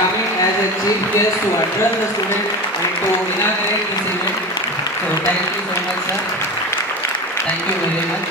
coming as a chief guest to address the students and to inaugurate this event. So thank you so much, sir. Thank you very much.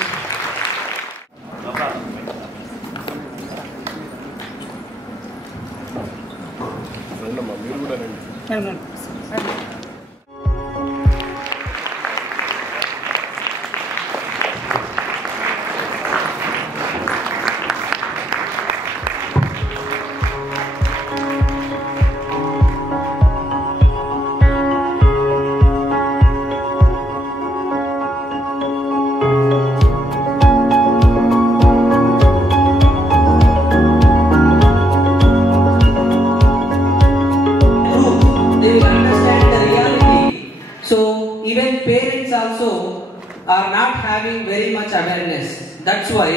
Are not having very much awareness. That's why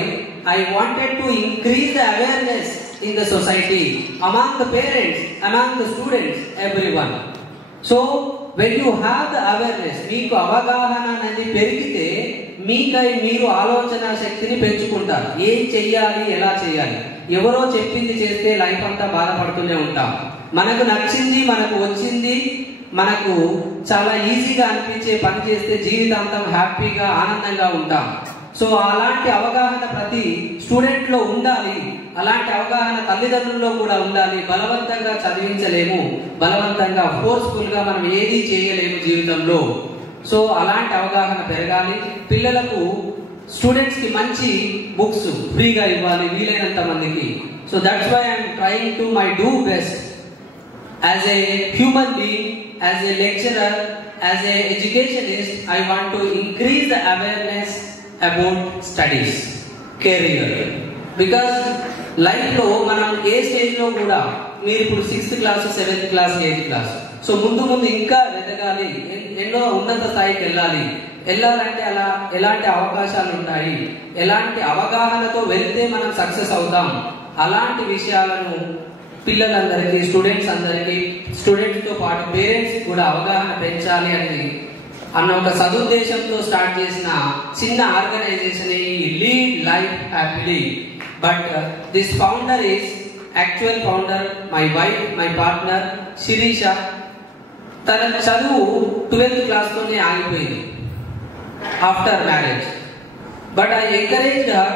I wanted to increase the awareness in the society, among the parents, among the students, everyone. So when you have the awareness, meeku avagahana anadi perigite meekai meeru alochana shaktini penchukuntaru. Em cheyali ela cheyali evaro cheppindi cheste life anta baadhapadutune untam. Manaku nachindi manaku vachindi మనకు చాలా ఈజీగా అనిపించే పని చేస్తే జీవితాంతం హ్యాపీగా ఆనందంగా ఉంటాం. సో అలాంటి అవగాహన ప్రతి స్టూడెంట్ లో ఉండాలి. అలాంటి అవగాహన తల్లిదండ్రుల్లో కూడా ఉండాలి. బలవంతంగా చదివించలేము, బలవంతంగా ఫోర్స్ఫుల్ గా మనం ఏది చేయలేము జీవితంలో. సో అలాంటి అవగాహన పెరగాలి. పిల్లలకు స్టూడెంట్స్ కి మంచి బుక్స్ ఫ్రీగా ఇవ్వాలి వీలైనంత మందికి. So that's why I'm trying to my do best as a human being, as a lecturer, as a educationist. I want to increase the awareness about studies, career, because life lo manam A stage లో కూడా మీరు ఇప్పుడు 6th class 7th class 8th class so ముందు ఇంకా ఎదగాలి, ఎన్నో ఉన్నత స్థాయికి వెళ్ళాలంటే అలా ఎలాంటి అవకాశాలు ఉంటాయి, ఎలాంటి అవగాహనతో వెళ్తే మనం సక్సెస్ అవుతాం, అలాంటి విషయాలను పిల్లలందరికీ స్టూడెంట్స్ తో పాటు పేరెంట్స్ కూడా అవగాహన పెంచాలి అని అన్న ఒక సదుద్దేశంతో స్టార్ట్ చేసిన చిన్న ఆర్గనైజేషన్ ఈ lead life happily. But this founder is actual founder my wife, my partner Sirisha. తన చదువు 12th క్లాస్ తోనే ఆగిపోయింది after marriage. But I encourage her,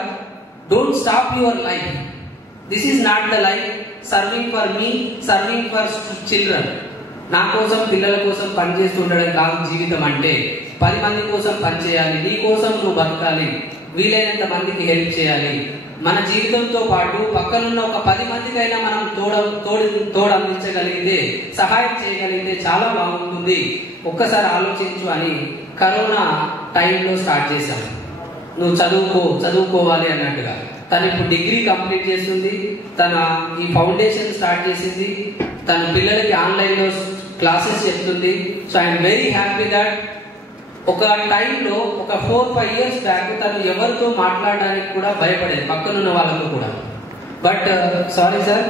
don't stop your life. This is not the life serving for me, serving for children. నా కోసం పిల్లల కోసం పనిచేస్తూ ఉండడం కాదు జీవితం అంటే. 10 మంది కోసం పనిచేయాలి, నీ కోసం నువ్వు బతకాలి, వీలైనంత మందికి హెల్ప్ చేయాలి. మన జీవితంతో పాటు పక్కనున్న ఒక 10 మందికైనా మనం తోడు అందించగలిగితే, సహాయం చేయగలిగితే చాలా బాగుంటుంది. ఒక్కసారి ఆలోచించు అని కరోనా టైంలో స్టార్ట్ చేశాం. నువ్వు చదువుకోవాలి అన్నట్టుగా. తను ఇప్పుడు డిగ్రీ కంప్లీట్ చేస్తుంది. తన ఈ ఫౌండేషన్ స్టార్ట్ చేసింది. తన పిల్లలకి ఆన్లైన్ లో క్లాసెస్ చెప్తుంది. So I'm very happy that ఒక టైంలో ఒక 4-5 years బ్యాక్ తను ఎవరితో మాట్లాడడానికి కూడా భయపడేది, పక్కనున్న వాళ్ళతో కూడా. But sorry sir,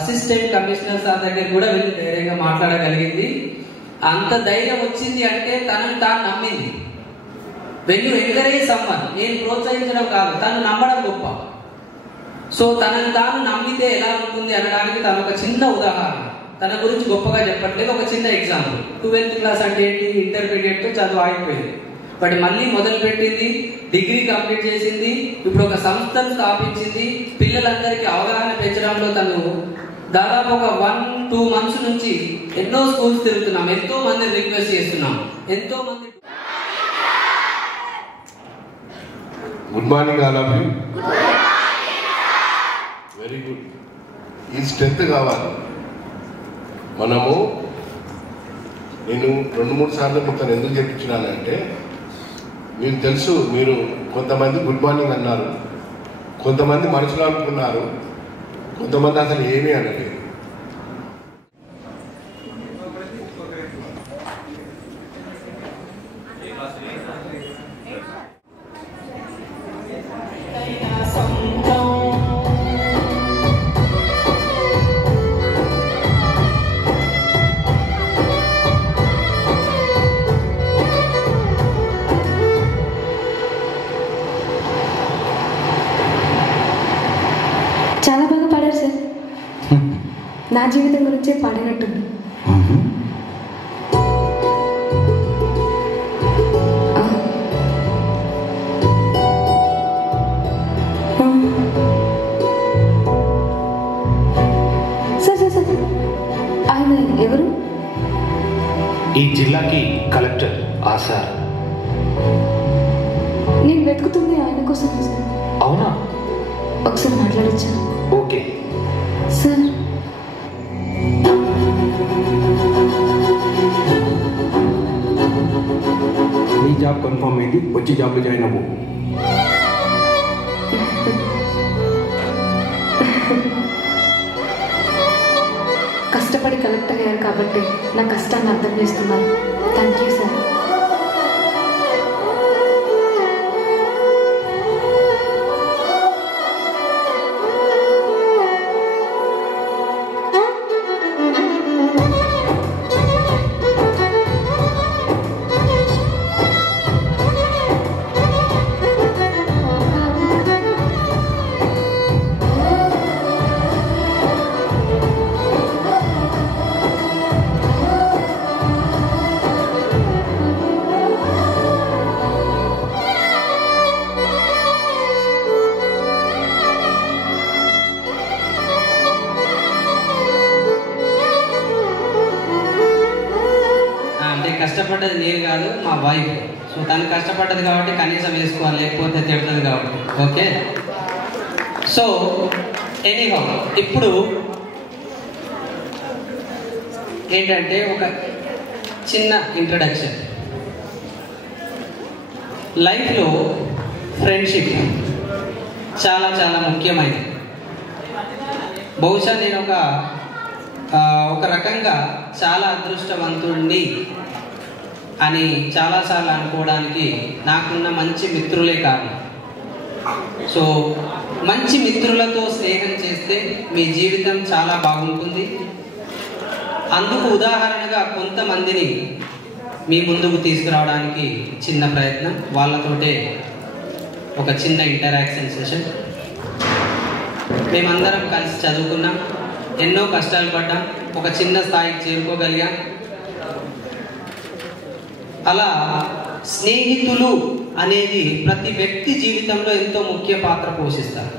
assistant commissioner sir దగ్గర కూడా వెళ్ళి ధైర్యంగా మాట్లాడగలిగింది. అంత ధైర్యం వచ్చింది అంటే తనని తాను నమ్మింది. వెన్ యూ ఎంకరేజ్ సమ్మన్, నేను ప్రోత్సహించడం కాదు, తను నమ్మడం గొప్ప. సో తనని తాను నమ్మితే ఎలా ఉంటుంది అనడానికి తను ఒక చిన్న ఉదాహరణ. తన గురించి గొప్పగా చెప్పట్లేదు, ఒక చిన్న ఎగ్జాంపుల్. 12th క్లాస్ అంటే ఏంటి, ఇంటర్మీడియట్ తో చదువు ఆగిపోయింది. బట్ మళ్ళీ మొదలు పెట్టింది, డిగ్రీ కంప్లీట్ చేసింది, ఇప్పుడు ఒక సంస్థను స్థాపించింది. పిల్లలందరికీ అవగాహన పెంచడంలో తను దాదాపు ఒక 1-2 months నుంచి ఎన్నో స్కూల్స్ తిరుగుతున్నాం, ఎంతో మందిని రిక్వెస్ట్ చేస్తున్నాం, ఎంతో మంది. Good morning all of you. Very good. ఈ స్ట్రెంత్ కావాలి. నేను 2-3 సార్లు మొత్తం ఎందుకు చెప్పించినానంటే, మీకు తెలుసు, మీరు కొంతమంది గుడ్ మార్నింగ్ అన్నారు, కొంతమంది మనసులో అనుకున్నారు, కొంతమంది అసలు ఏమీ అనలేదు. చాలా బాగా పాడారు సార్. నా జీవితం గురించే పాడినట్టుంది. సార్ ఆయన ఎవరు? ఈ జిల్లాకి కలెక్టర్ సార్. నేను వెతుకుతుంది ఆయన కోసం సార్. అవునా? ఒకసారి మాట్లాడచ్చా? Okay sir. నీ జాబ్ కన్ఫర్మ్ అయింది, వచ్చి జాబ్లో జాయిన్ అవ్వు. కష్టపడి కలెక్టర్ అయ్యారు కాబట్టి నా కష్టాన్ని అర్థం చేసుకున్నాను. Thank you sir. కష్టపడ్డది నేను కాదు, మా వైఫ్. సో తను కష్టపడ్డది కాబట్టి కనీసం వేసుకోవాలి, లేకపోతే తిడుతుంది కాబట్టి. ఓకే. సో ఎనీహౌ ఇప్పుడు ఏంటంటే ఒక చిన్న ఇంట్రడక్షన్. లైఫ్లో ఫ్రెండ్షిప్ చాలా చాలా ముఖ్యమైనది. బహుశా నేను ఒక రకంగా చాలా అదృష్టవంతుడిని అని చాలాసార్లు అనుకోవడానికి నాకున్న మంచి మిత్రులే కారణం. సో మంచి మిత్రులతో స్నేహం చేస్తే మీ జీవితం చాలా బాగుంటుంది. అందుకు ఉదాహరణగా కొంతమందిని మీ ముందుకు తీసుకురావడానికి చిన్న ప్రయత్నం. వాళ్ళతోటే ఒక చిన్న ఇంటరాక్షన్ సెషన్. మేమందరం కలిసి చదువుకున్నాం, ఎన్నో కష్టాలు పడ్డాం, ఒక చిన్న స్థాయికి చేరుకోగలిగాం. అలా స్నేహితులు అనేది ప్రతి వ్యక్తి జీవితంలో ఎంతో ముఖ్య పాత్ర పోషిస్తారు.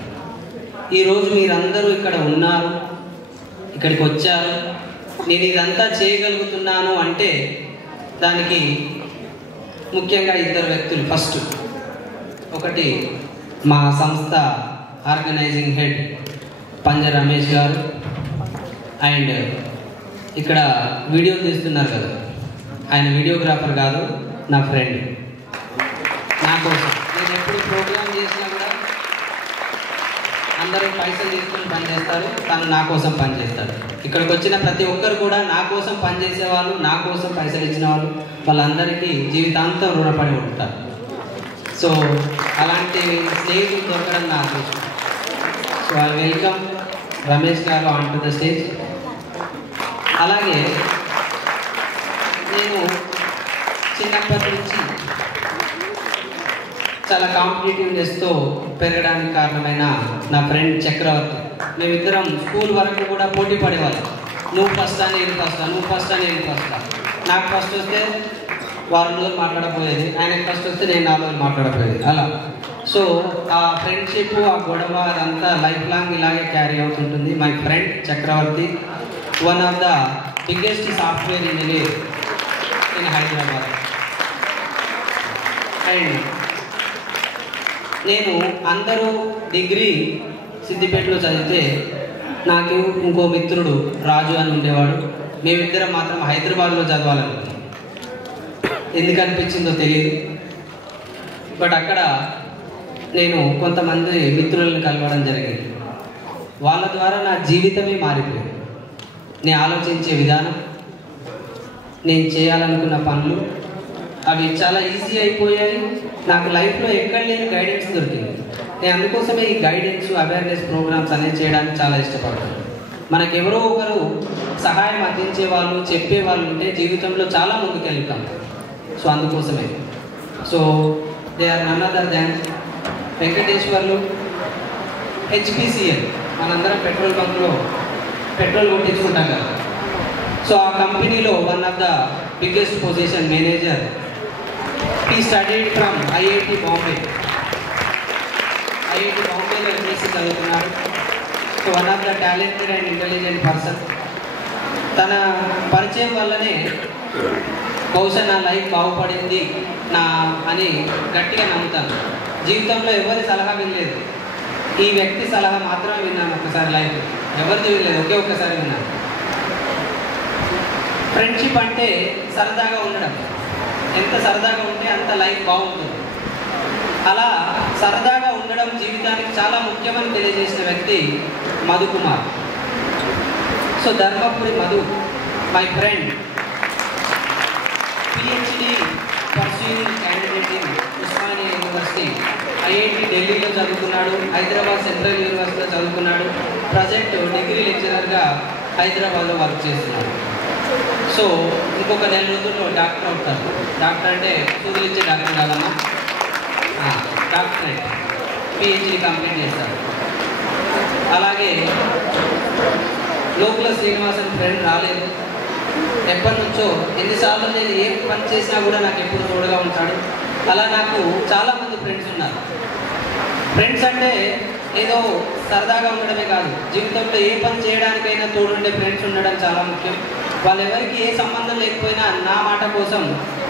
ఈరోజు మీరందరూ ఇక్కడ ఉన్నారు, ఇక్కడికి వచ్చారు, నేను ఇదంతా చేయగలుగుతున్నాను అంటే దానికి ముఖ్యంగా ఇద్దరు వ్యక్తులు. ఫస్ట్ ఒకటి మా సంస్థ ఆర్గనైజింగ్ హెడ్ పంజ రమేష్ గారు, అండ్ ఇక్కడ వీడియో తీస్తున్నారు కదా, ఆయన వీడియోగ్రాఫర్ కాదు, నా ఫ్రెండ్. నా కోసం నేను ఎప్పుడు ప్రోగ్రామ్ చేసినా కూడా అందరూ పైసలు తీసుకొని పనిచేస్తారు, తను నా కోసం పనిచేస్తాడు. ఇక్కడికి వచ్చిన ప్రతి ఒక్కరు కూడా నా కోసం పనిచేసే వాళ్ళు, నా కోసం పైసలు ఇచ్చిన వాళ్ళు, వాళ్ళందరికీ జీవితాంతం రుణపడి ఉంటారు. సో అలాంటి స్నేహితులు దొరకడం నా అదృష్టం. సో ఐ వెల్కమ్ రమేష్ గారు ఆన్ టు ద స్టేజ్. అలాగే నేను చిన్నప్పటి నుంచి చాలా కాంపిటేటివ్నెస్తో పెరగడానికి కారణమైన నా ఫ్రెండ్ చక్రవర్తి. మేమిద్దరం స్కూల్ వరకు కూడా పోటీ పడేవాళ్ళం. నువ్వు ఫస్ట్ అని నేను ఫస్ట్, నువ్వు ఫస్ట్ అని నేను ఫస్ట్. నాకు ఫస్ట్ వస్తే వారం రోజులు మాట్లాడకపోయేది, ఆయనకు ఫస్ట్ వస్తే నేను 4 రోజులు మాట్లాడకపోయేది. అలా సో ఆ ఫ్రెండ్షిప్, ఆ గొడవ అదంతా లైఫ్ లాంగ్ ఇలాగే క్యారీ అవుతుంటుంది. My friend Chakravarthi, one of the biggest software engineer in Hyderabad. And నేను అందరూ డిగ్రీ సిద్దిపేటలో చదివితే నాకు ఇంకో మిత్రుడు రాజు అని ఉండేవాడు. మేమిద్దరం మాత్రం హైదరాబాద్లో చదవాలనుకున్నాం. ఎందుకు అనిపించిందో తెలియదు. బట్ అక్కడ నేను కొంతమంది మిత్రులను కలవడం జరిగింది. వాళ్ళ ద్వారా నా జీవితమే మారిపోయింది. నేను ఆలోచించే విధానం, నేను చేయాలనుకున్న పనులు అవి చాలా ఈజీ అయిపోయాయి. నాకు లైఫ్లో ఎక్కడ లేని గైడెన్స్ దొరికింది. నేను అందుకోసమే ఈ గైడెన్స్, అవేర్నెస్ ప్రోగ్రామ్స్ అనేది చేయడానికి చాలా ఇష్టపడతాను. మనకెవరో ఒకరు సహాయం అందించే వాళ్ళు, చెప్పే వాళ్ళు ఉంటే జీవితంలో చాలా ముందుకెళ్తాం. సో అందుకోసమే. So they are none other than Venkateswarlu, HPCL. మనందరం పెట్రోల్ బంక్లో పెట్రోల్ కొట్టించుకుంటాం కదా. సో ఆ కంపెనీలో one of the biggest position manager. He studied from IIT Bombay. IIT బాంబేలో ఎంఎస్సీ చదువుతున్నాడు. So one of the talented and intelligent person. తన పరిచయం వల్లనే బహుశా నా లైఫ్ బాగుపడింది అని గట్టిగా నమ్ముతాను. జీవితంలో ఎవరి సలహా వినలేదు, ఈ వ్యక్తి సలహా మాత్రమే విన్నాను ఒకసారి లైఫ్. ఎవరిది వినలేదు, ఒక్కసారి విన్నాను. ఫ్రెండ్షిప్ అంటే సరదాగా ఉండడం. ఎంత సరదాగా ఉంటే అంత లైఫ్ బాగుంటుంది. అలా సరదాగా ఉండడం జీవితానికి చాలా ముఖ్యమని తెలియజేసిన వ్యక్తి Madhukumar. So Dharmapuri Madhu, my friend, PhD pursuing candidate in Osmania university, IIT ఢిల్లీలో చదువుకున్నాడు, హైదరాబాద్ సెంట్రల్ యూనివర్సిటీలో చదువుకున్నాడు. ప్రజెంట్ డిగ్రీ లెక్చరర్గా హైదరాబాద్లో వర్క్ చేస్తున్నాడు. సో ఇంకొక నెల రోజుల్లో డాక్టర్ అవుతారు. డాక్టర్ అంటే సూదులు ఇచ్చే డాక్టర్ కాదమ్మా, డాక్టరేట్, పిహెచ్డి కంప్లీట్ చేస్తారు. అలాగే లోపల శ్రీనివాసన్ ఫ్రెండ్ రాలేదు. ఎప్పటి నుంచో ఎన్నిసార్లు నేను ఏ పని చేసినా కూడా నాకు ఎప్పుడు తోడుగా ఉంటాడు. అలా నాకు చాలామంది ఫ్రెండ్స్ ఉన్నారు. ఫ్రెండ్స్ అంటే ఏదో సరదాగా ఉండడమే కాదు, జీవితంలో ఏ పని చేయడానికైనా తోడుండే ఫ్రెండ్స్ ఉండడం చాలా ముఖ్యం. వాళ్ళెవరికి ఏ సంబంధం లేకపోయినా నా మాట కోసం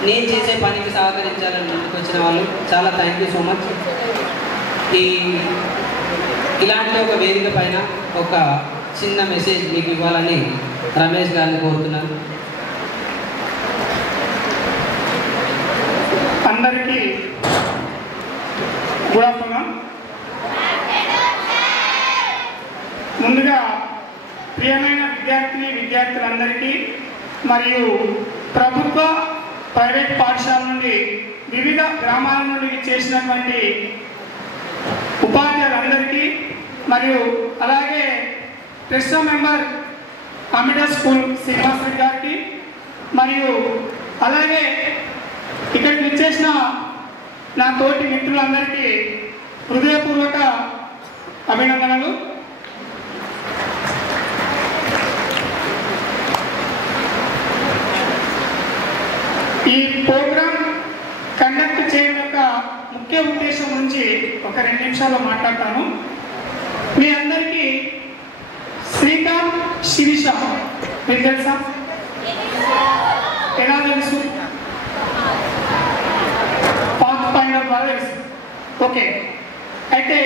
నేను చేసే పనికి సహకరించాలని ముందుకు వచ్చిన వాళ్ళు చాలా థ్యాంక్ యూ సో మచ్. ఇలాంటి ఒక వేదిక పైన ఒక చిన్న మెసేజ్ మీకు ఇవ్వాలని రమేష్ గారిని కోరుతున్నాను. అందరికీ గుడ్ ఆఫ్టర్నూన్. ముందుగా ప్రియమైన విద్యార్థులందరికీ మరియు ప్రభుత్వ ప్రైవేట్ పాఠశాల నుండి వివిధ గ్రామాల నుండి చేసినటువంటి ఉపాధ్యాయులందరికీ మరియు అలాగే ట్రస్ట్ మెంబర్ అమిడా స్కూల్ శ్రీనివాసరెడ్డి గారికి మరియు అలాగే ఇక్కడికి వచ్చేసిన నా తోటి మిత్రులందరికీ హృదయపూర్వక అభినందనలు. ఈ ప్రోగ్రాం కండక్ట్ చేయడం యొక్క ముఖ్య ఉద్దేశం నుంచి ఒక 2 నిమిషాల్లో మాట్లాడతాను. మీ అందరికీ శ్రీకాంత్ శిరీష మీకు తెలుసా? ఎలా తెలుసు? పాత్ ఫైండర్ ద్వారా తెలుసు. ఓకే, అయితే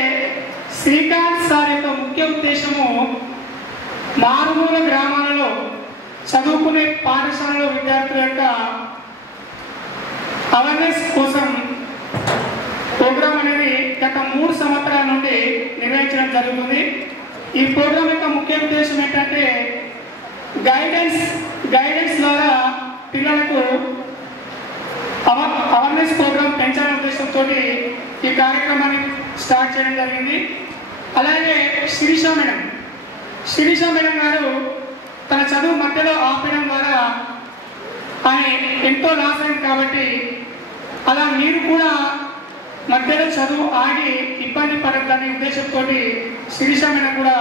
శ్రీకాంత్ సార్ యొక్క ముఖ్య ఉద్దేశము మారుమూల గ్రామాలలో చదువుకునే పాఠశాలలో విద్యార్థుల యొక్క అవేర్నెస్ కోసం ప్రోగ్రాం అనేది గత 3 సంవత్సరాల నుండి నిర్వహించడం జరుగుతుంది. ఈ ప్రోగ్రాం యొక్క ముఖ్య ఉద్దేశం ఏంటంటే గైడెన్స్ ద్వారా పిల్లలకు అవేర్నెస్ ప్రోగ్రాం పెంచాలనే ఉద్దేశంతో ఈ కార్యక్రమాన్ని స్టార్ట్ చేయడం జరిగింది. అలాగే శిరీష మేడం గారు తన చదువు మధ్యలో ఆపడం ద్వారా ఆయన ఎంతో లాస్ అయింది. కాబట్టి అలా మీరు కూడా మధ్యలో చదువు ఆగి ఇబ్బంది పడద్దనే ఉద్దేశంతో శిరీష మేడం కూడా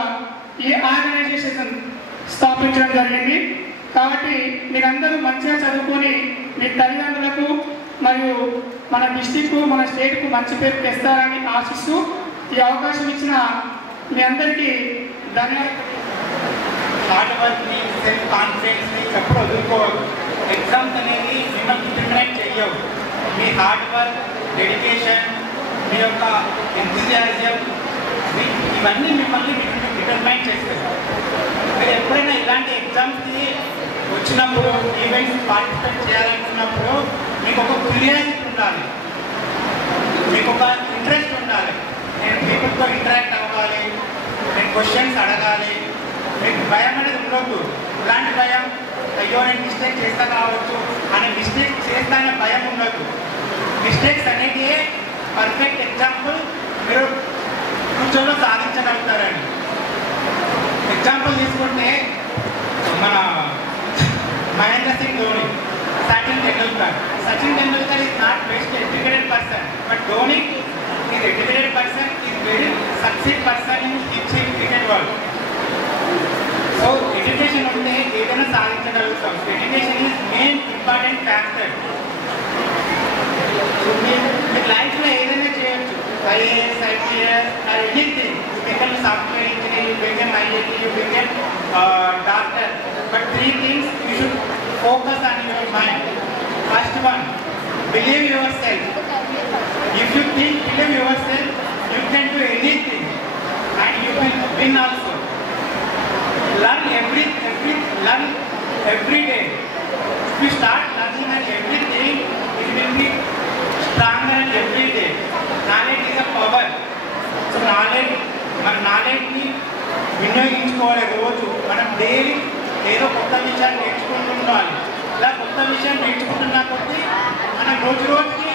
ఈ ఆర్గనైజేషన్ స్థాపించడం జరిగింది. కాబట్టి మీరందరూ మంచిగా చదువుకొని మీ తల్లిదండ్రులకు మరియు మన డిస్టిక్ మన స్టేట్కు మంచి పేరు తెస్తారని ఆశిస్తూ ఈ అవకాశం ఇచ్చిన మీ అందరికీ ధన్యవాదాలు. హార్డ్ వర్క్ని, సెల్ఫ్ కాన్ఫిడెన్స్ని ఎప్పుడు వదులుకోవద్దు. ఎగ్జామ్స్ అనేది మిమ్మల్ని డిటర్మైన్ చెయ్యవు. మీ హార్డ్ వర్క్, డెడికేషన్, మీ యొక్క ఎంతూజియాజం ఇవన్నీ మిమ్మల్ని డిటర్మైన్ చేస్తాయి. మీరు ఎప్పుడైనా ఇలాంటి ఎగ్జామ్స్కి వచ్చినప్పుడు, ఈవెంట్స్ పార్టిసిపేట్ చేయాలనుకున్నప్పుడు మీకు ఒక క్యూరియాసిటీ ఉండాలి, మీకు ఒక ఇంట్రెస్ట్ ఉండాలి. నేను పీపుల్తో ఇంటరాక్ట్ అవ్వాలి, నేను క్వశ్చన్స్ అడగాలి. మీకు భయం అనేది ఉండొద్దు. ఇలాంటి భయం, అయ్యో నేను మిస్టేక్ చేస్తా కావచ్చు అనే మిస్టేక్ చేస్తానే భయం ఉండదు. మిస్టేక్స్ అనేది పర్ఫెక్ట్ ఎగ్జాంపుల్ మీరు ఫ్యూచర్లో సాధించగలుగుతారండి. ఎగ్జాంపుల్ తీసుకుంటే మన Mahendra Singh Dhoni, Sachin Tendulkar is not best educated person, but Dhoni is educated person, is very success person in cricket world. So IAS, IPS, or anything. You become software engineer, you become IIT, you become doctor. But three things you should focus on your mind. First one, believe yourself. If you believe yourself, you can do anything, and you will win also. Learn every day. If you start learning at everything, it will be stronger every day. Knowledge is a power. So మన నాలెడ్జ్ని వినియోగించుకోవాలి. రోజు మనం daily ఏదో కొత్త విషయాన్ని నేర్చుకుంటూ ఉండాలి. ఇలా కొత్త విషయం నేర్చుకుంటున్న కొద్దీ మనం రోజుకి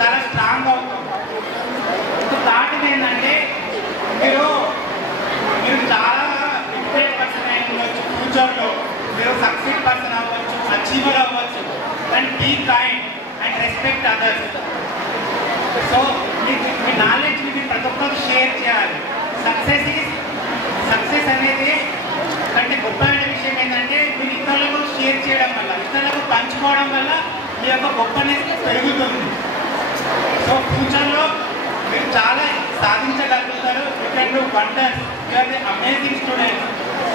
చాలా స్ట్రాంగ్ అవుతాం. సో థాట్ ఏంటంటే మీరు చాలా లిమిటెడ్ పర్సన్ అయి ఉండొచ్చు, ఫ్యూచర్లో మీరు సక్సెస్ పర్సన్ అవ్వచ్చు, అచీవర్ అవ్వచ్చు. And be kind and respect others. So మీ నాలెడ్జ్ని మీరు ప్రతి ఒక్కరు షేర్ చేయాలి. సక్సెస్ అనేది కంటే గొప్పమైన విషయం ఏంటంటే మీరు ఇతరులకు షేర్ చేయడం వల్ల, ఇతరులకు పంచుకోవడం వల్ల మీ యొక్క గొప్పనెస్ పెరుగుతుంది. సో ఫ్యూచర్లో మీరు చాలా సాధించగలుగుతారు. You can do wonders. You are the amazing students.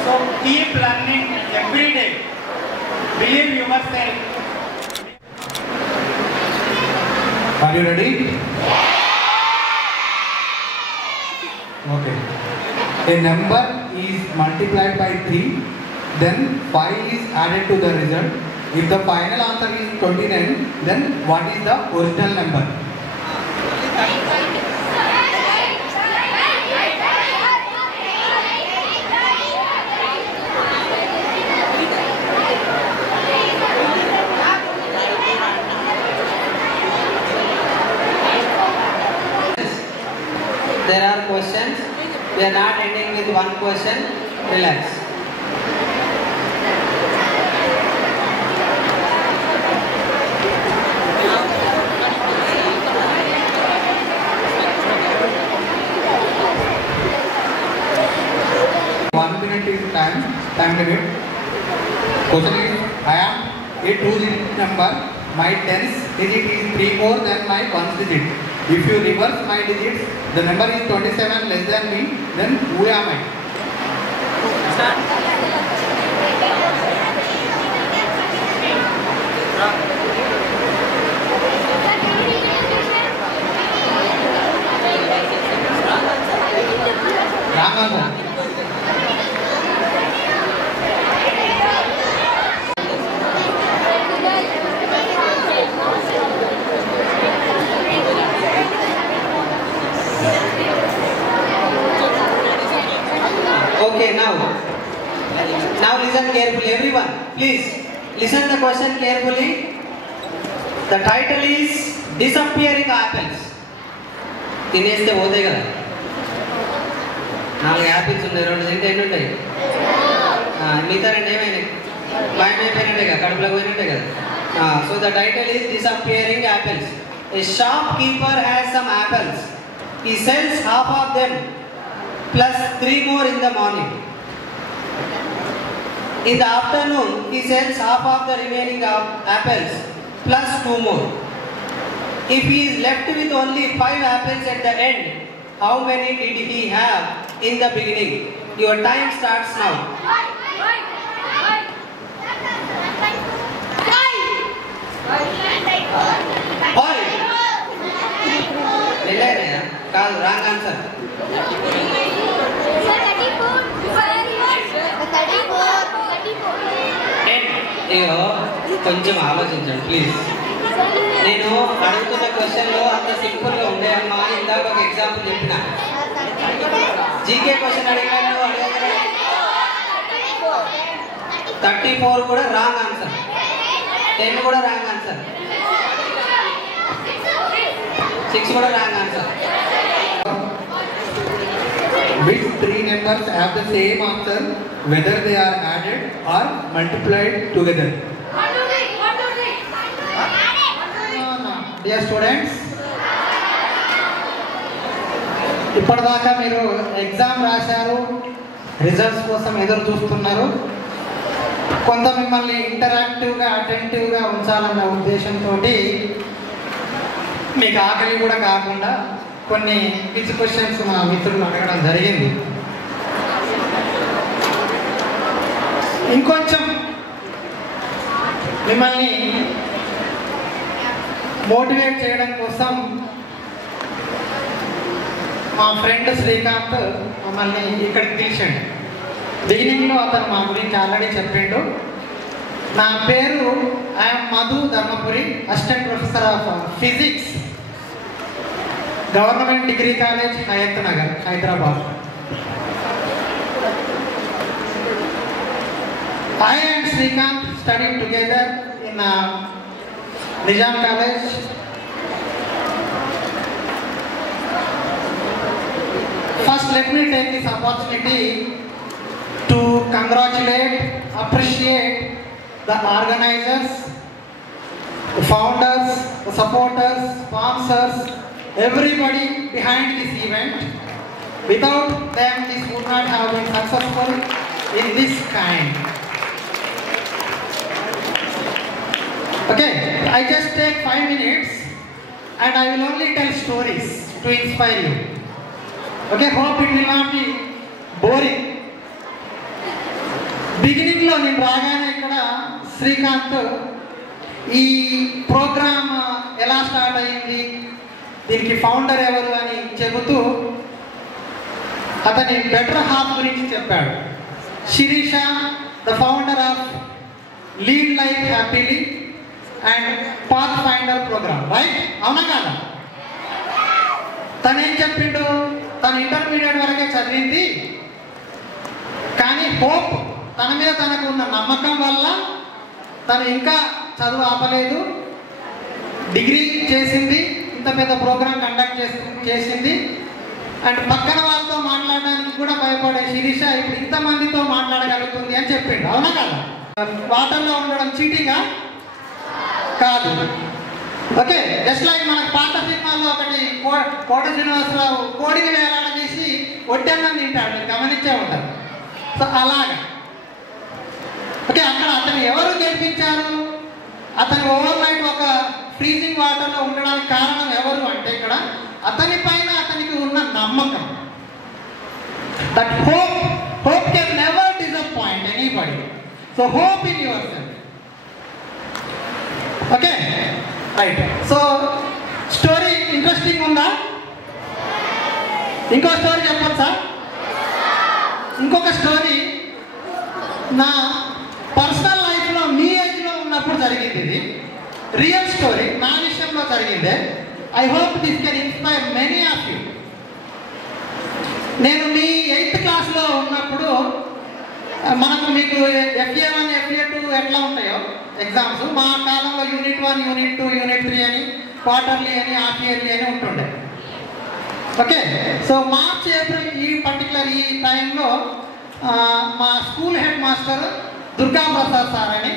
So keep learning every day. Believe yourself. Are you ready? Okay. A number is multiplied by 3, then 5 is added to the result. If the final answer is 29, then what is the original number? There are questions. We are not ending with one question. Relax. One minute is time limit. Question is, I am a 2-digit number. My tens digit is 3 more than my ones digit. If you reverse my digits, the number is 27 less than me, then who am I? Wrong answer. Okay, now listen carefully, everyone. Please listen the question carefully. The title is Disappearing Apples. తినేస్తే పోతాయి కదా. 4 apples ఉన్నాయి, 2 తింటే ఎన్ని ఉంటాయి? మిగతా 2 ఏమైనాయి? మాయమైపోయినట్టే కదా, కడుపులోకి పోయినట్టే కదా. So the title is Disappearing Apples. A shopkeeper has some apples. He sells half of them plus 3 more in the morning. In the afternoon, he sells half of the remaining apples plus 2 more. If he is left with only 5 apples at the end, how many did he have in the beginning? Your time starts now. కాదు, wrong answer. అయ్యో కొంచెం ఆలోచించండి please. నేను అడుగుతున్న క్వశ్చన్లో అంత సింపుల్గా ఉండే అమ్మా. ఇందాక ఒక ఎగ్జాంపుల్ చెప్పిన, జీకే క్వశ్చన్ అడిగినాను, 34 కూడా రాంగ్ ఆన్సర్, 10 కూడా రాంగ్ ఆన్సర్, 6 కూడా wrong answer. Which 3 numbers have the same answer whether they are added or multiplied together? Dear students, ఇప్పటిదాకా మీరు ఎగ్జామ్ రాశారు, రిజల్ట్స్ కోసం ఎదురు చూస్తున్నారు. కొంత మిమ్మల్ని ఇంటరాక్టివ్గా అటెంటివ్గా ఉంచాలన్న ఉద్దేశంతో మీకు ఆకలి కూడా కాకుండా కొన్ని పిచ్చి క్వశ్చన్స్ మా మిత్రులు అడగడం జరిగింది. ఇంకొంచెం మిమ్మల్ని మోటివేట్ చేయడం కోసం మా ఫ్రెండ్ శ్రీకాంత్ మమ్మల్ని ఇక్కడికి పిలిచాడు. బిగినింగ్లో అతను మా గురించి ఆల్రెడీ చెప్పిండు. నా పేరు I'm Madhu Dharmapuri, assistant professor of physics, government degree college Hayat Nagar, Hyderabad. I and Srikanth studied together in Nizam College. First, let me take this opportunity to congratulate, appreciate the organizers, the founders, the supporters, sponsors, everybody behind this event. Without them, this would not have been successful in this kind. Okay, I just take 5 minutes and I will only tell stories to inspire you. Okay, hope it will not be boring. Beginning lo నేను రాగానే ఇక్కడ శ్రీకాంత్ ఈ programme ఎలా start అయింది, దీనికి founder ఎవరు అని చెబుతూ అతని బెటర్ హాఫ్ గురించి చెప్పాడు. Sirisha, the founder of lead life happily and pathfinder program, right? అవునా కాదా? తను ఏం చెప్పిండు, తను ఇంటర్మీడియట్ వరకే చదివింది, కానీ హోప్ తన మీద తనకు ఉన్న నమ్మకం వల్ల తను ఇంకా చదువు ఆపలేదు, డిగ్రీ చేసింది, ఇంత పెద్ద ప్రోగ్రామ్ కండక్ట్ చేసింది. అండ్ పక్కన వాళ్ళతో మాట్లాడడానికి కూడా భయపడే శిరీష ఇప్పుడు ఇంతమందితో మాట్లాడగలుగుతుంది అని చెప్పిండు. అవునా కాదా? వాటర్లో ఉండడం చీటింగా కాదు. ఓకే, జస్ట్ లైక్ మనకు పాత సినిమాల్లో ఒకటి కోట శ్రీనివాసరావు కోడిని వేలాడదీసి ఒట్టెన్నం తింటాడు, మీరు గమనించే ఉంటారు. సో అలాగా ఓకే, అక్కడ అతను ఎవరు గెలిపించారు? అతను ఓవర్ నైట్ ఒక ఫ్రీజింగ్ వాటర్లో ఉండడానికి కారణం ఎవరు అంటే ఇక్కడ అతని పైన అతనికి ఉన్న నమ్మకం. That hope can never disappoint anybody. So hope in yourself. Okay, right. So story interesting ఉందా? ఇంకో స్టోరీ చెప్పాలి సార్. ఇంకొక స్టోరీ నా పర్సనల్ లైఫ్లో మీ ఏజ్లో ఉన్నప్పుడు జరిగింది. ఇది రియల్ స్టోరీ, నా విషయంలో జరిగిందే. I hope this can inspire many of you. నేను మీ 8th క్లాస్లో ఉన్నప్పుడు మీకు FA1, FA2 ఎట్లా ఉంటాయో ఎగ్జామ్స్, మా కాలంలో యూనిట్ 1, యూనిట్ 2, యూనిట్ 3 అని, క్వార్టర్లీ అని, హాఫ్ ఇయర్లీ అని ఉంటుండే. ఓకే, సో మార్చ్, ఏప్రిల్ ఈ పర్టికులర్ ఈ టైంలో మా school head master Durga Prasad sir అని,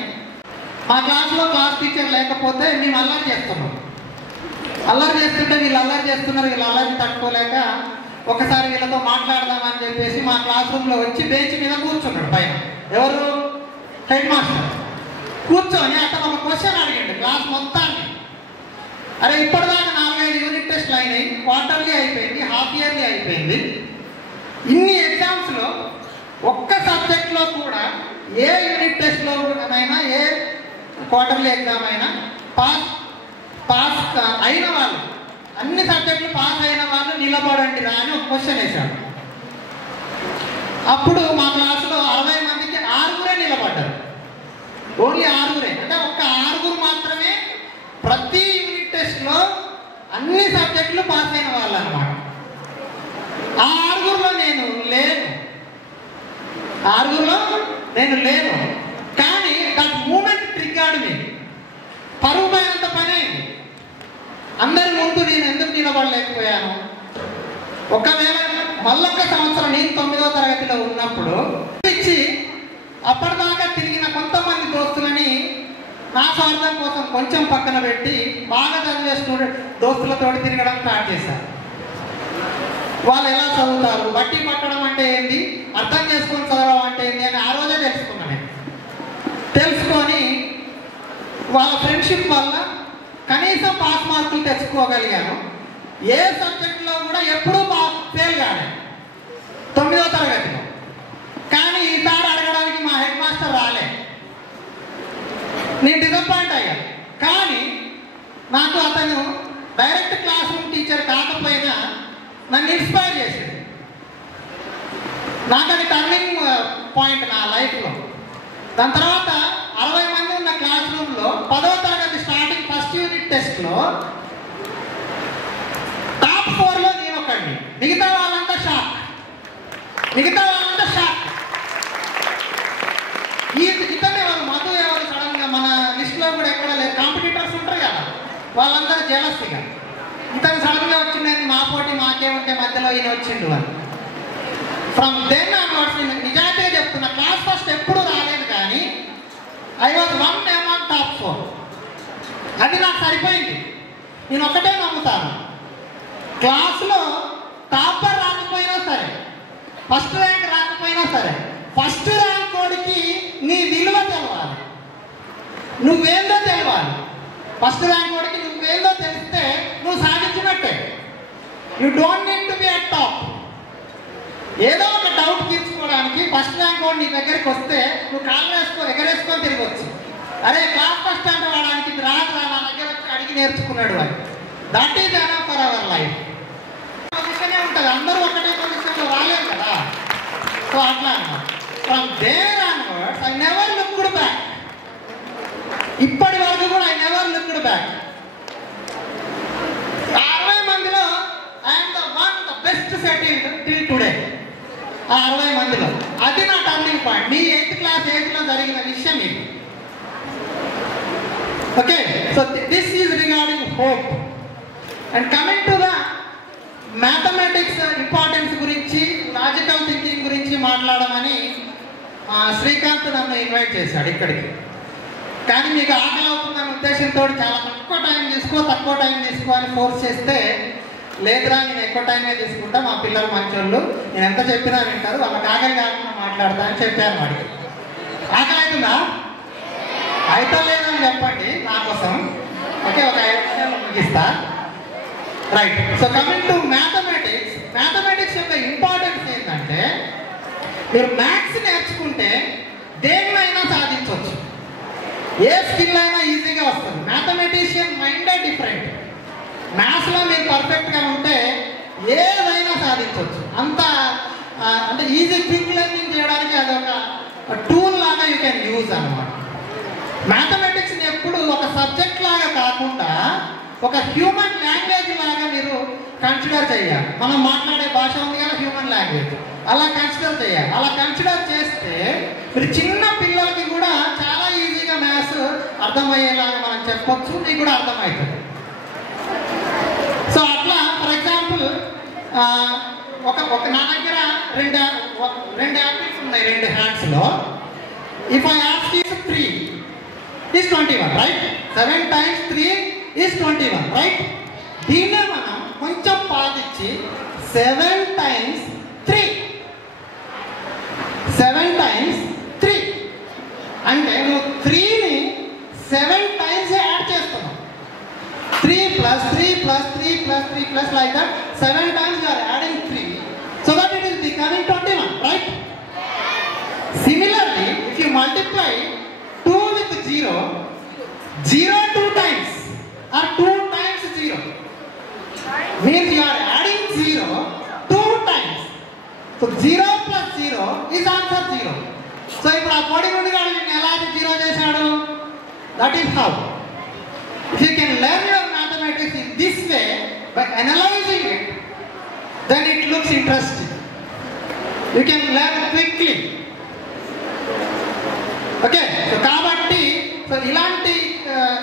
మా క్లాస్లో క్లాస్ టీచర్ లేకపోతే మేము అల్లరి చేస్తున్నాం. అల్లరి చేస్తుంటే వీళ్ళు అల్లరి చేస్తున్నారు, వీళ్ళు అల్లరి తట్టుకోలేక ఒకసారి వీళ్ళతో మాట్లాడదామని చెప్పేసి మా క్లాస్ రూమ్లో వచ్చి బెంచ్ మీద కూర్చున్నాడు. పైన ఎవరు? Head master. కూర్చొని అతను ఒక క్వశ్చన్ అడిగాడు క్లాస్ మొత్తాన్ని. అరే, ఇప్పటిదాకా 4-5 యూనిట్ టెస్ట్లు అయినాయి, క్వార్టర్లీ అయిపోయింది, హాఫ్ ఇయర్లీ అయిపోయింది, ఇన్ని ఎగ్జామ్స్లో ఒక్క సబ్జెక్ట్లో కూడా ఏ యూనిట్ టెస్ట్లో అయినా, ఏ క్వార్టర్లీ ఎగ్జామ్ అయినా పాస్ అయిన వాళ్ళు, అన్ని సబ్జెక్టులు పాస్ అయిన వాళ్ళు నిలబడండి రా అని ఒక క్వశ్చన్ వేశాడు. అప్పుడు మా క్లాసులో 60 మందికి 6 నిలబడ్డారు. ఓన్లీ 6, అంటే ఒక్క 6 మాత్రమే ప్రతి యూనిట్ టెస్ట్లో అన్ని సబ్జెక్టులు పాస్ అయిన వాళ్ళు అన్నమాట. ఆ 6లో నేను లేను. 6లో నేను లేను. కానీ దట్ మూమెంట్ ట్రిగ్గర్డ్ మీ. పరువు పోయినంత పని అయింది. అందరి ముందు నేను ఎందుకు నిలబడలేకపోయాను? ఒకవేళ మళ్ళొక్క సంవత్సరం నేను 9వ తరగతిలో ఉన్నప్పుడు ఇచ్చి అప్పటిదాకా తిరిగిన కొంతమంది దోస్తులని నా స్వార్థం కోసం కొంచెం పక్కన పెట్టి బాగా చదివే దోస్తులతో తిరగడం స్టార్ట్ చేశాను. వాళ్ళు ఎలా చదువుతారు, బట్టి పట్టడం అంటే ఏంటి, అర్థం చేసుకొని చదవడం అంటే ఏంటి అని ఆ రోజే తెలుసుకున్నాను. నేను తెలుసుకొని వాళ్ళ ఫ్రెండ్షిప్ వల్ల కనీసం పాస్ మార్కులు తెచ్చుకోగలిగాను. ఏ సబ్జెక్టులో కూడా ఎప్పుడూ ఫెయిల్ కాలే 9వ తరగతిలో. కానీ ఈసారి అడగడానికి మా హెడ్ మాస్టర్ రాలే. నేను డిసప్పాయింట్ అయ్యాను. కానీ నాకు అతను డైరెక్ట్ క్లాస్ రూమ్ టీచర్ కాకపోయినా నన్ను ఇన్స్పైర్ చేసింది. నాకు అది టర్నింగ్ పాయింట్ నా లైఫ్లో. దాని తర్వాత 60 మంది ఉన్న క్లాస్ రూమ్లో 10వ తరగతి స్టార్టింగ్ ఫస్ట్ యూనిట్ టెస్ట్లో టాప్ 4లో నేను ఒకడిని. మిగతా వాళ్ళంతా షాక్. ఇతను ఎవరు, మధు ఎవరు, సడన్ గా మన లిస్ట్లో కూడా ఎక్కడ లేదు. కాంపిటీటర్స్ ఉంటారు కదా, వాళ్ళందరూ జెలస్గా ఇతను సడన్ గా వచ్చిండేది, మా పోటీ మాకేముంటే మధ్యలో ఈయన వచ్చిండు అని. ఫ్రమ్ దెన్ ఆన్వర్డ్స్ నిజాయితీగా చెప్తున్నా, క్లాస్ ఫస్ట్ ఎప్పుడు రాలేదు, కానీ I was one among top 4. అది నాకు సరిపోయింది. నేను ఒకటే నమ్ముతాను, క్లాసులో టాపర్ రాకపోయినా సరే, ఫస్ట్ ర్యాంక్ రాకపోయినా సరే, ఫస్ట్ ర్యాంక్ వాడికి నీ విలువ తెలవాలి, నువ్వేందో తెలవాలి. ఫస్ట్ ర్యాంక్ వాడికి నువ్వేందో తెలిస్తే నువ్వు సాధించినట్టే. You don't need to be at top. ఏదో ఒక డౌట్ తీర్చుకోవడానికి ఫస్ట్ ర్యాంక్ వాడు నీ దగ్గరికి వస్తే నువ్వు కాళ్ళు ఎగరేసుకొని తిరగవచ్చు. అరే క్లాస్ ఫస్ట్ అంటే వాడానికి రాదు, నా దగ్గర వచ్చి అడిగి నేర్చుకున్నాడు అని. That is enough for our life. పొజిషనే ఉంటుంది, అందరూ ఒకటే పొజిషన్లో రాలేరు కదా. సో అట్లా అన్నమాట. From there onwards I never looked back. ఇప్పటి వరకు కూడా ఐ నెవర్ లుక్డ్ బ్యాక్. 60 మందిలో I'm the best settled till today. ఆ 60 మందిలో అది నా టర్నింగ్ పాయింట్. మీ 8th క్లాస్ ఏజ్లో జరిగిన విషయం ఇది. Okay, so this is regarding hope. And coming to the mathematics importance గురించి, లాజికల్ థింకింగ్ గురించి మాట్లాడమని శ్రీకాంత్ నన్ను ఇన్వైట్ చేశాడు ఇక్కడికి. కానీ మీకు ఆకలి అవుతుందన్న ఉద్దేశంతో చాలా తక్కువ టైం తీసుకో అని ఫోర్స్ చేస్తే, లేదురా నేను ఎక్కువ టైమే తీసుకుంటా, మా పిల్లలు మంచోళ్ళు, నేను ఎంత చెప్పినా వింటారు, వాళ్ళకి ఆకలి కాకుండా మాట్లాడతా అని చెప్పాను వాడికి. ఆకలి అవుతుందా? అయితే లేదని చెప్పండి నా కోసం. ఓకే, ఒక 5 నిమిషాలు ముగిస్తా. Right. So coming to mathematics యొక్క ఇంపార్టెన్స్ ఏంటంటే, మీరు మ్యాథ్స్ నేర్చుకుంటే దేన్నైనా సాధించవచ్చు, ఏ స్కిల్ అయినా ఈజీగా వస్తుంది. మ్యాథమెటిషియన్ మైండే డిఫరెంట్. మ్యాథ్స్లో మీరు పర్ఫెక్ట్గా ఉంటే ఏదైనా సాధించవచ్చు. అంత అంటే ఈజీ క్విక్ లెర్నింగ్ చేయడానికి అదొక టూల్ లాగా యూ కెన్ యూజ్ అన్నమాట. మ్యాథమెటిక్స్ని ఎప్పుడు ఒక సబ్జెక్ట్ లాగా కాకుండా ఒక హ్యూమన్ లాంగ్వేజ్ లాగా మీరు కన్సిడర్ చేయాలి. మనం మాట్లాడే భాష ఉంది కదా, హ్యూమన్ లాంగ్వేజ్, అలా కన్సిడర్ చేయాలి. అలా కన్సిడర్ చేస్తే మీరు చిన్న పిల్లలకి కూడా చాలా ఈజీగా మ్యాథ్స్ అర్థమయ్యేలాగా మనం చెప్పొచ్చు, మీకు కూడా అర్థమవుతుంది. సో అట్లా ఫర్ ఎగ్జాంపుల్ ఒక నా దగ్గర రెండు యాపిల్స్ ఉన్నాయి 2 హ్యాండ్స్లో. If I ask you 3 is 21, right? 7 times 3 is 21, right? దీన్నే మనం కొంచెం పాదించి 7 times 3 అంటే నువ్వు 3ని 7 times యాడ్ చేస్తున్నావు. 3 plus 3 plus 3 plus 3 plus like that 7 times you are adding 3 so that it is becoming 21, right? Similarly, if you multiply 2 with 0 2 times or 2 times 0 means you are adding 0 2 times. So 0 plus 0 is answer 0. So ఇప్పుడు ఆ కోడి నుండి గాడు నిన్ను ఎలా 0 చేశాడు? That is how. If you can learn your mathematics in this way by analyzing it, then it looks interesting. You can learn quickly. Okay, so కాబట్టి ఇలాంటి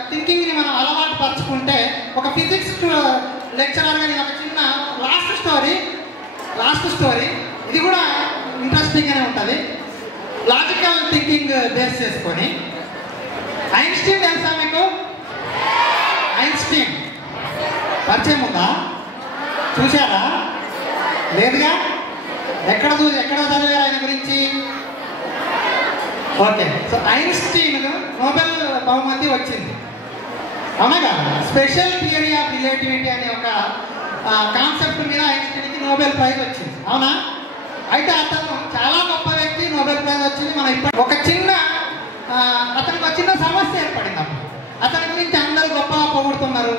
థింకింగ్ని మనం అలవాటు పరుచుకుంటే, ఒక ఫిజిక్స్ లెక్చరర్గా నేను ఒక చిన్న లాస్ట్ స్టోరీ ఇది కూడా ఇంట్రెస్టింగ్గానే ఉంటుంది. లాజికల్ థింకింగ్ బేస్ చేసుకొని, ఐన్స్టీన్ తెలుసా మీకు? ఐన్స్టీన్ పరిచయం ఉందా? చూశారా? లేదుగా? ఎక్కడ చదివారు ఆయన గురించి? ఓకే, సో ఐన్స్టీన్ నోబెల్ బహుమతి వచ్చింది, అవునా కదా? స్పెషల్ థియరీ ఆఫ్ రిలేటివిటీ అనే ఒక కాన్సెప్ట్ మీద ఐన్స్టీన్కి నోబెల్ ప్రైజ్ వచ్చింది, అవునా? అయితే అతను చాలా గొప్ప వ్యక్తి, నోబెల్ ప్రైజ్ వచ్చింది. మనం ఇప్పుడు ఒక చిన్న అతనికి ఒక చిన్న సమస్య ఏర్పడింది. అతని గురించి అందరూ గొప్పగా పొగుడుతున్నారు,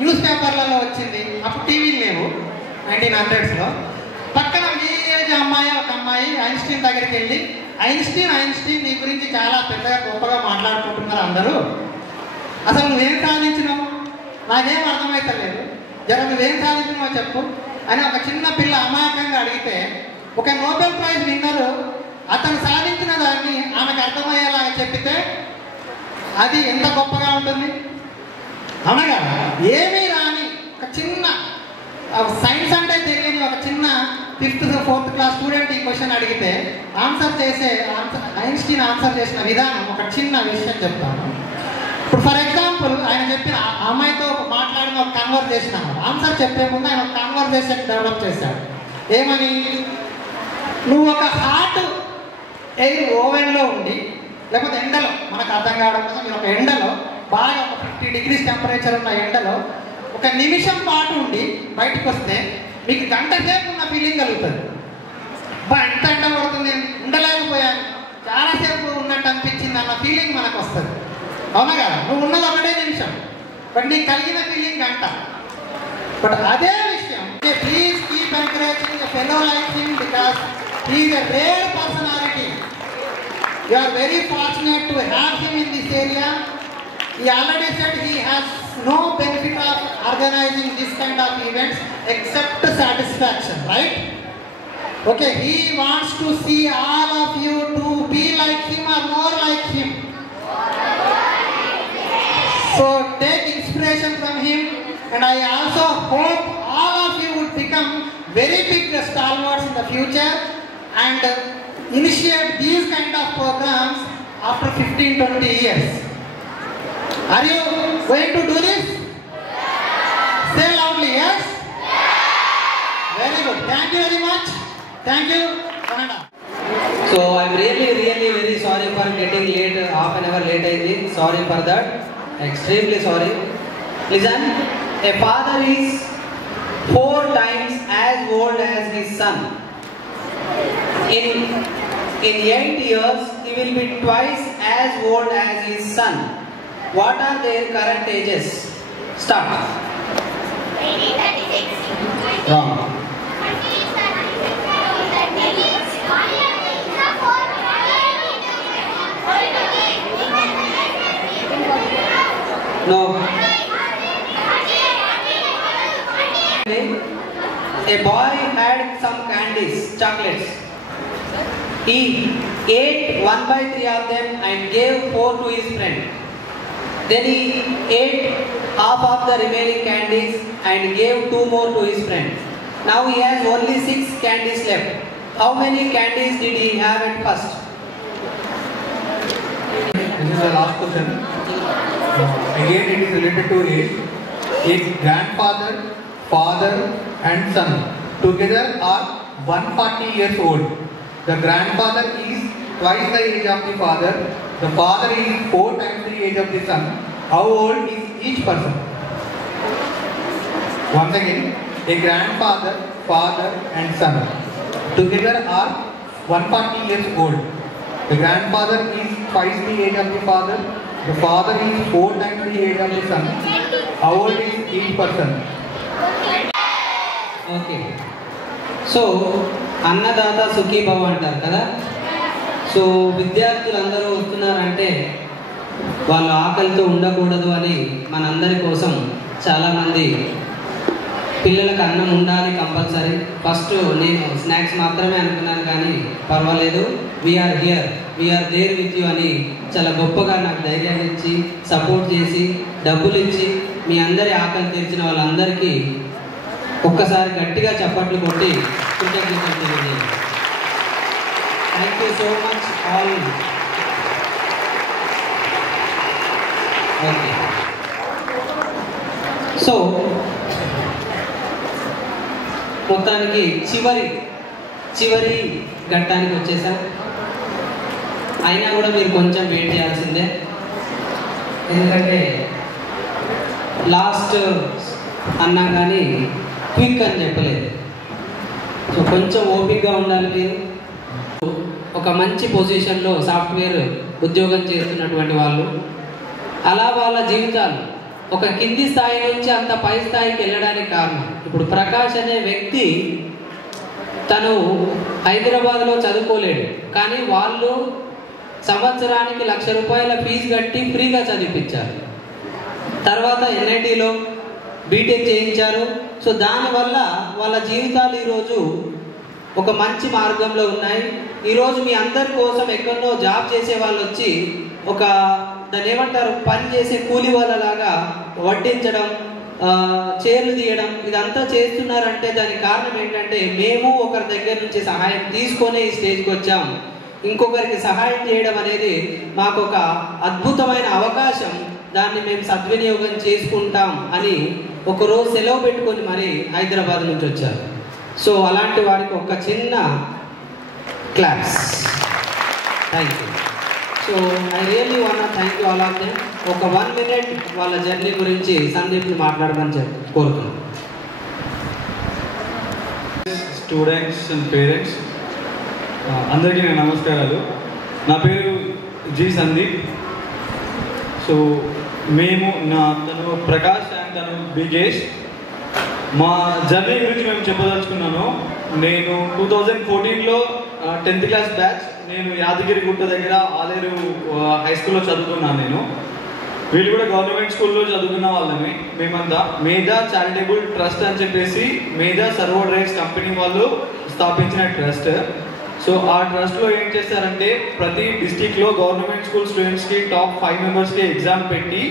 న్యూస్ పేపర్లలో వచ్చింది. అప్పుడు టీవీలు లేవు 1900s. పక్కన మీ ఏజ్ అమ్మాయి ఒక అమ్మాయి ఐన్స్టీన్ దగ్గరికి వెళ్ళి, ఐన్స్టీన్ నీ గురించి చాలా పెద్దగా గొప్పగా మాట్లాడుకుంటున్నారు అందరూ, అసలు నువ్వేం సాధించినావు, నాకేం అర్థమవుతలేదు, నువ్వేం సాధించినావో చెప్పు అని ఒక చిన్న పిల్ల అమాయకంగా అడిగితే, ఒక నోబెల్ ప్రైజ్ విన్నరు అతను సాధించిన దాన్ని ఆమెకు అర్థమయ్యేలాగా చెప్పితే అది ఎంత గొప్పగా ఉంటుంది, అవునగా? ఏమీ రాని ఒక చిన్న సైన్స్ అంటే తెలియని ఒక చిన్న 5th to 4th class student ఈ క్వశ్చన్ అడిగితే ఐన్స్టీన్ ఆన్సర్ చేసిన విధానం ఒక చిన్న విషయం చెప్తాను. ఇప్పుడు ఫర్ ఎగ్జాంపుల్ ఆయన చెప్పిన అమ్మాయితో మాట్లాడిన ఒక కన్వర్జేషన్ అన్నమాట. ఆన్సర్ చెప్పే ముందు ఆయన ఒక కన్వర్జేషన్ డెవలప్ చేశాడు. ఏమని, నువ్వు ఒక హాట్ ఎయిర్ ఓవెన్లో ఉండి, లేకపోతే ఎండలో, మనకు అర్థం కావడం కోసం మీరు ఒక ఎండలో బాగా ఒక 50 degrees టెంపరేచర్ ఉన్న ఎండలో ఒక నిమిషం పాటు ఉండి బయటకు వస్తే మీకు గంట సేపు ఉన్న ఫీలింగ్ కలుగుతుంది. ఎంత ఎండ పడుతుంది, ఉండలేకపోయాను, చాలాసేపు ఉన్నట్టు అనిపించింది అన్న ఫీలింగ్ మనకు వస్తుంది, అవునా కదా? నువ్వు ఉన్నది ఒకటే నిమిషం, బట్ నీకు కలిగిన ఫీలింగ్ గంట. బట్ అదే విషయం, please keep encouraging a fellow like him because he is a rare personality. You are very fortunate to have him in this area. He already said he has no benefit of organizing this kind of events except satisfaction, right? Okay, he wants to see all of you to be like him or more like him. So take inspiration from him, and I also hope all of you would become very big stalwarts in the future and initiate these kind of programs after 15-20 years. Are you going to do this? Say loudly, yes? Very good. Thank you very much. Thank you, Canada. So I'm really very sorry for getting late, half an hour late aindi. Sorry for that. Extremely sorry. Listen, a father is 4 times as old as his son. In 8 years, he will be twice as old as his son. What are their current ages? Start. 36. Wrong. No. A boy had some candies, chocolates. He ate 1/3 of them and gave 4 to his friend. Then he ate half of the remaining candies and gave 2 more to his friend. Now he has only 6 candies left. How many candies did he have at first? This is the last question. Again, it is related to age. His grandfather, father and son together are 140 years old. The grandfather is twice the age of the father. The father is 4 times the age of the son. How old is each person? Once again, a grandfather, father and son together are 140 years old. The grandfather is twice the age of the father. The father is 4 times the age of the son. How old is each person? Okay. So, Annadata Sukhibhava అంటారు కదా. So విద్యార్థులందరూ వస్తున్నారంటే వాళ్ళు ఆకలితో ఉండకూడదు అని మనందరి కోసం చాలామంది పిల్లలకు అన్నం ఉండాలి కంపల్సరీ. ఫస్ట్ నేను స్నాక్స్ మాత్రమే అనుకున్నాను, కానీ పర్వాలేదు, we are here, we are there with you అని చాలా గొప్పగా నాకు ధైర్యాన్ని ఇచ్చి సపోర్ట్ చేసి డబ్బులు ఇచ్చి మీ అందరి ఆకలి తీర్చిన వాళ్ళందరికీ ఒక్కసారి గట్టిగా చప్పట్లు కొట్టి కృతజ్ఞతలు తెలియజేయండి. Thank you so much all. Okay, so మొత్తానికి చివరి ఘట్టానికి వచ్చేసాం. అయినా కూడా మీరు కొంచెం వెయిట్ చేయాల్సిందే, ఎందుకంటే లాస్ట్ అన్నా కానీ క్విక్ అని చెప్పలేదు. సో కొంచెం ఓపికగా ఉండాలి మీరు. ఒక మంచి పొజిషన్లో సాఫ్ట్వేర్ ఉద్యోగం చేస్తున్నటువంటి వాళ్ళు, అలా వాళ్ళ జీవితాలు ఒక కింది స్థాయి నుంచి అంత పై స్థాయికి వెళ్ళడానికి కారణం. ఇప్పుడు ప్రకాష్ అనే వ్యక్తి తను హైదరాబాద్లో చదువుకోలేడు, కానీ వాళ్ళు సంవత్సరానికి 1,00,000 రూపాయల ఫీజు కట్టి ఫ్రీగా చదివించారు. తర్వాత ఎన్ఐటీలో బీటెక్ చేయించారు. సో దానివల్ల వాళ్ళ జీవితాలు ఈరోజు ఒక మంచి మార్గంలో ఉన్నాయి. ఈరోజు మీ అందరి కోసం ఎక్కడో జాబ్ చేసే వాళ్ళు వచ్చి ఒక దాన్ని ఏమంటారు, పని చేసే కూలి వాళ్ళలాగా వడ్డించడం, చీరలు తీయడం, ఇదంతా చేస్తున్నారంటే దానికి కారణం ఏంటంటే మేము ఒకరి దగ్గర నుంచి సహాయం తీసుకొని ఈ స్టేజ్కి వచ్చాం. ఇంకొకరికి సహాయం చేయడం అనేది మాకు ఒక అద్భుతమైన అవకాశం. దాన్ని మేము సద్వినియోగం చేసుకుంటాం అని ఒకరోజు సెలవు పెట్టుకొని మరి హైదరాబాద్ నుంచి వచ్చారు. సో అలాంటి వారికి ఒక చిన్న claps. Thank you. So I really want thank you all of them. ఒక 1 minute వాళ్ళ జర్నీ గురించి సందీప్ని మాట్లాడమని కోరుతున్నాను. స్టూడెంట్స్ అండ్ పేరెంట్స్ అందరికీ నేను నమస్కారాలు. నా పేరు జి సందీప్. సో తను ప్రకాష్ అండ్ తను బిగేష్. మా జర్నీ గురించి మేము చెప్పదలుచుకున్నాను. నేను 2014లో 10th క్లాస్ బ్యాచ్. నేను యాదగిరిగుట్ట దగ్గర ఆలేరు హై స్కూల్లో చదువుకున్నాను. వీళ్ళు కూడా గవర్నమెంట్ స్కూల్లో చదువుకున్న వాళ్ళమే. మేమంతా మేధా చారిటబుల్ ట్రస్ట్ అని చెప్పేసి మేధా సర్వోడ్ రైట్స్ కంపెనీ వాళ్ళు స్థాపించిన ట్రస్ట్. సో ఆ ట్రస్ట్లో ఏం చేస్తారంటే ప్రతి డిస్టిక్లో గవర్నమెంట్ స్కూల్ స్టూడెంట్స్కి టాప్ 5 మెంబర్స్కి ఎగ్జామ్ పెట్టి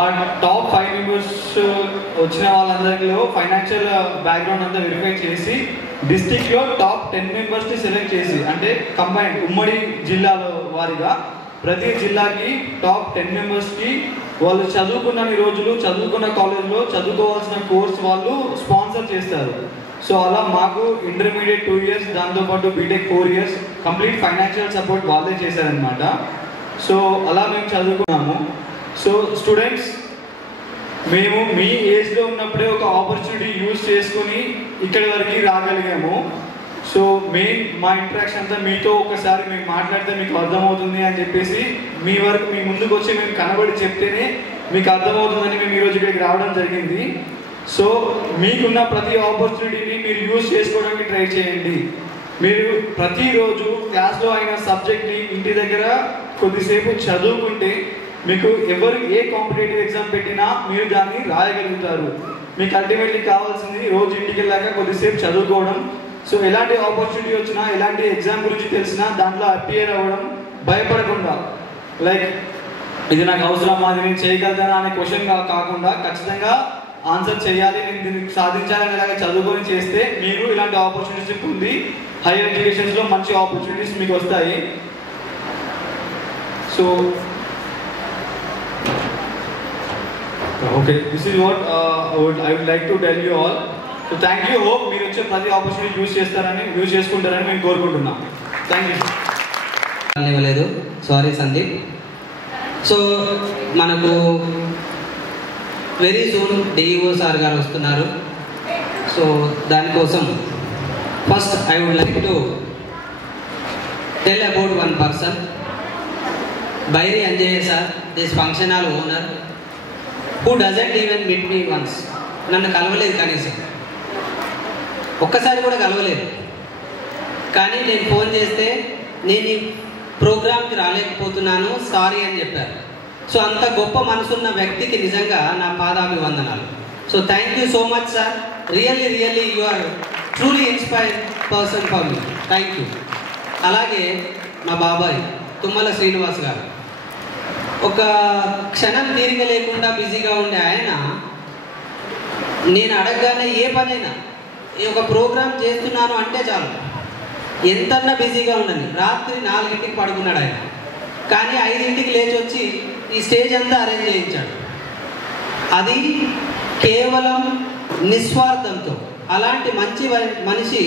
ఆ టాప్ 5 మెంబర్స్ వచ్చిన వాళ్ళందరిలో ఫైనాన్షియల్ బ్యాక్గ్రౌండ్ అంతా వెరిఫై చేసి డిస్టిక్లో టాప్ 10 మెంబర్స్ని సెలెక్ట్ చేసి, అంటే కంబైన్డ్ ఉమ్మడి జిల్లాలో వారిగా ప్రతి జిల్లాకి టాప్ 10 మెంబర్స్కి వాళ్ళు చదువుకున్న రోజులు చదువుకున్న కాలేజ్లో చదువుకోవాల్సిన కోర్స్ వాళ్ళు స్పాన్సర్ చేస్తారు. సో అలా మాకు ఇంటర్మీడియట్ 2 years, దాంతోపాటు BTech 4 years complete financial support వాళ్ళే చేశారనమాట. సో అలా మేము చదువుకున్నాము. సో స్టూడెంట్స్, మేము మీ ఏజ్లో ఉన్నప్పుడే ఒక ఆపర్చునిటీ యూజ్ చేసుకుని ఇక్కడి వరకు రాగలిగాము. సో మా ఇంటరాక్షన్ అంతా మీతో ఒకసారి మేము మాట్లాడితే మీకు అర్థమవుతుంది అని చెప్పేసి మీ ముందుకు వచ్చి మేము కనబడి చెప్తేనే మీకు అర్థమవుతుందని మేము ఈరోజు ఇక్కడికి రావడం జరిగింది. సో మీకున్న ప్రతి ఆపర్చునిటీని మీరు యూజ్ చేసుకోవడానికి ట్రై చేయండి. మీరు ప్రతిరోజు క్లాస్లో అయిన సబ్జెక్ట్ని ఇంటి దగ్గర కొద్దిసేపు చదువుకుంటే మీకు ఎవరు ఏ కాంపిటేటివ్ ఎగ్జామ్ పెట్టినా మీరు దాన్ని రాయగలుగుతారు. మీకు అల్టిమేట్లీ కావాల్సింది రోజు ఇంటికి వెళ్ళాక కొద్దిసేపు చదువుకోవడం. సో ఎలాంటి ఆపర్చునిటీ వచ్చినా, ఎలాంటి ఎగ్జామ్ గురించి తెలిసినా దాంట్లో అపియర్ అవ్వడం, భయపడకుండా లైక్ ఇది నాకు అవసరమా, అది నేను చేయగలుగుతానా అనే క్వశ్చన్ కాకుండా ఖచ్చితంగా ఆన్సర్ చేయాలి, నేను దీన్ని సాధించాలనేలాగా చదువుకొని చేస్తే మీరు ఇలాంటి ఆపర్చునిటీస్ పొంది హైయర్ ఎడ్యుకేషన్స్లో మంచి ఆపర్చునిటీస్ మీకు వస్తాయి. So okay, this is what I would like to tell you all. So thank you. Hope మీరు వచ్చే ప్రతి ఆపర్చునిటీ యూజ్ చేసుకుంటారని మేము కోరుకుంటున్నాం. Thank you. ఇవ్వలేదు, సారీ సందీప్. సో మనకు వెరీ సూన్ డిఈఓ సార్ గారు వస్తున్నారు. సో దానికోసం first I would like to tell about one person, Bairi Anjaiah sir, this function hall owner, who doesn't even meet me once. నన్ను కలవలేదు, కనీసం ఒక్కసారి కూడా కలవలేదు. కానీ నేను ఫోన్ చేస్తే నేను ఈ ప్రోగ్రామ్కి రాలేకపోతున్నాను, సారీ అని చెప్పారు. సో అంత గొప్ప మనసున్న వ్యక్తికి నిజంగా నా పాదాభివందనాలు. So thank you so much sir. Really you are truly inspired person for me. Thank you. అలాగే మా బాబాయ్ తుమ్మల శ్రీనివాస్ గారు, ఒక క్షణం తీరిక లేకుండా బిజీగా ఉండే ఆయన నేను అడగగానే ఏ పనైనా, ఒక ప్రోగ్రామ్ చేస్తున్నాను అంటే చాలు, ఎంతన్నా బిజీగా ఉండని, రాత్రి 4 పడుకున్నాడు ఆయన, కానీ 5 లేచి వచ్చి ఈ స్టేజ్ అంతా అరేంజ్ చేయించాడు. అది కేవలం నిస్వార్థంతో. అలాంటి మంచి మనిషి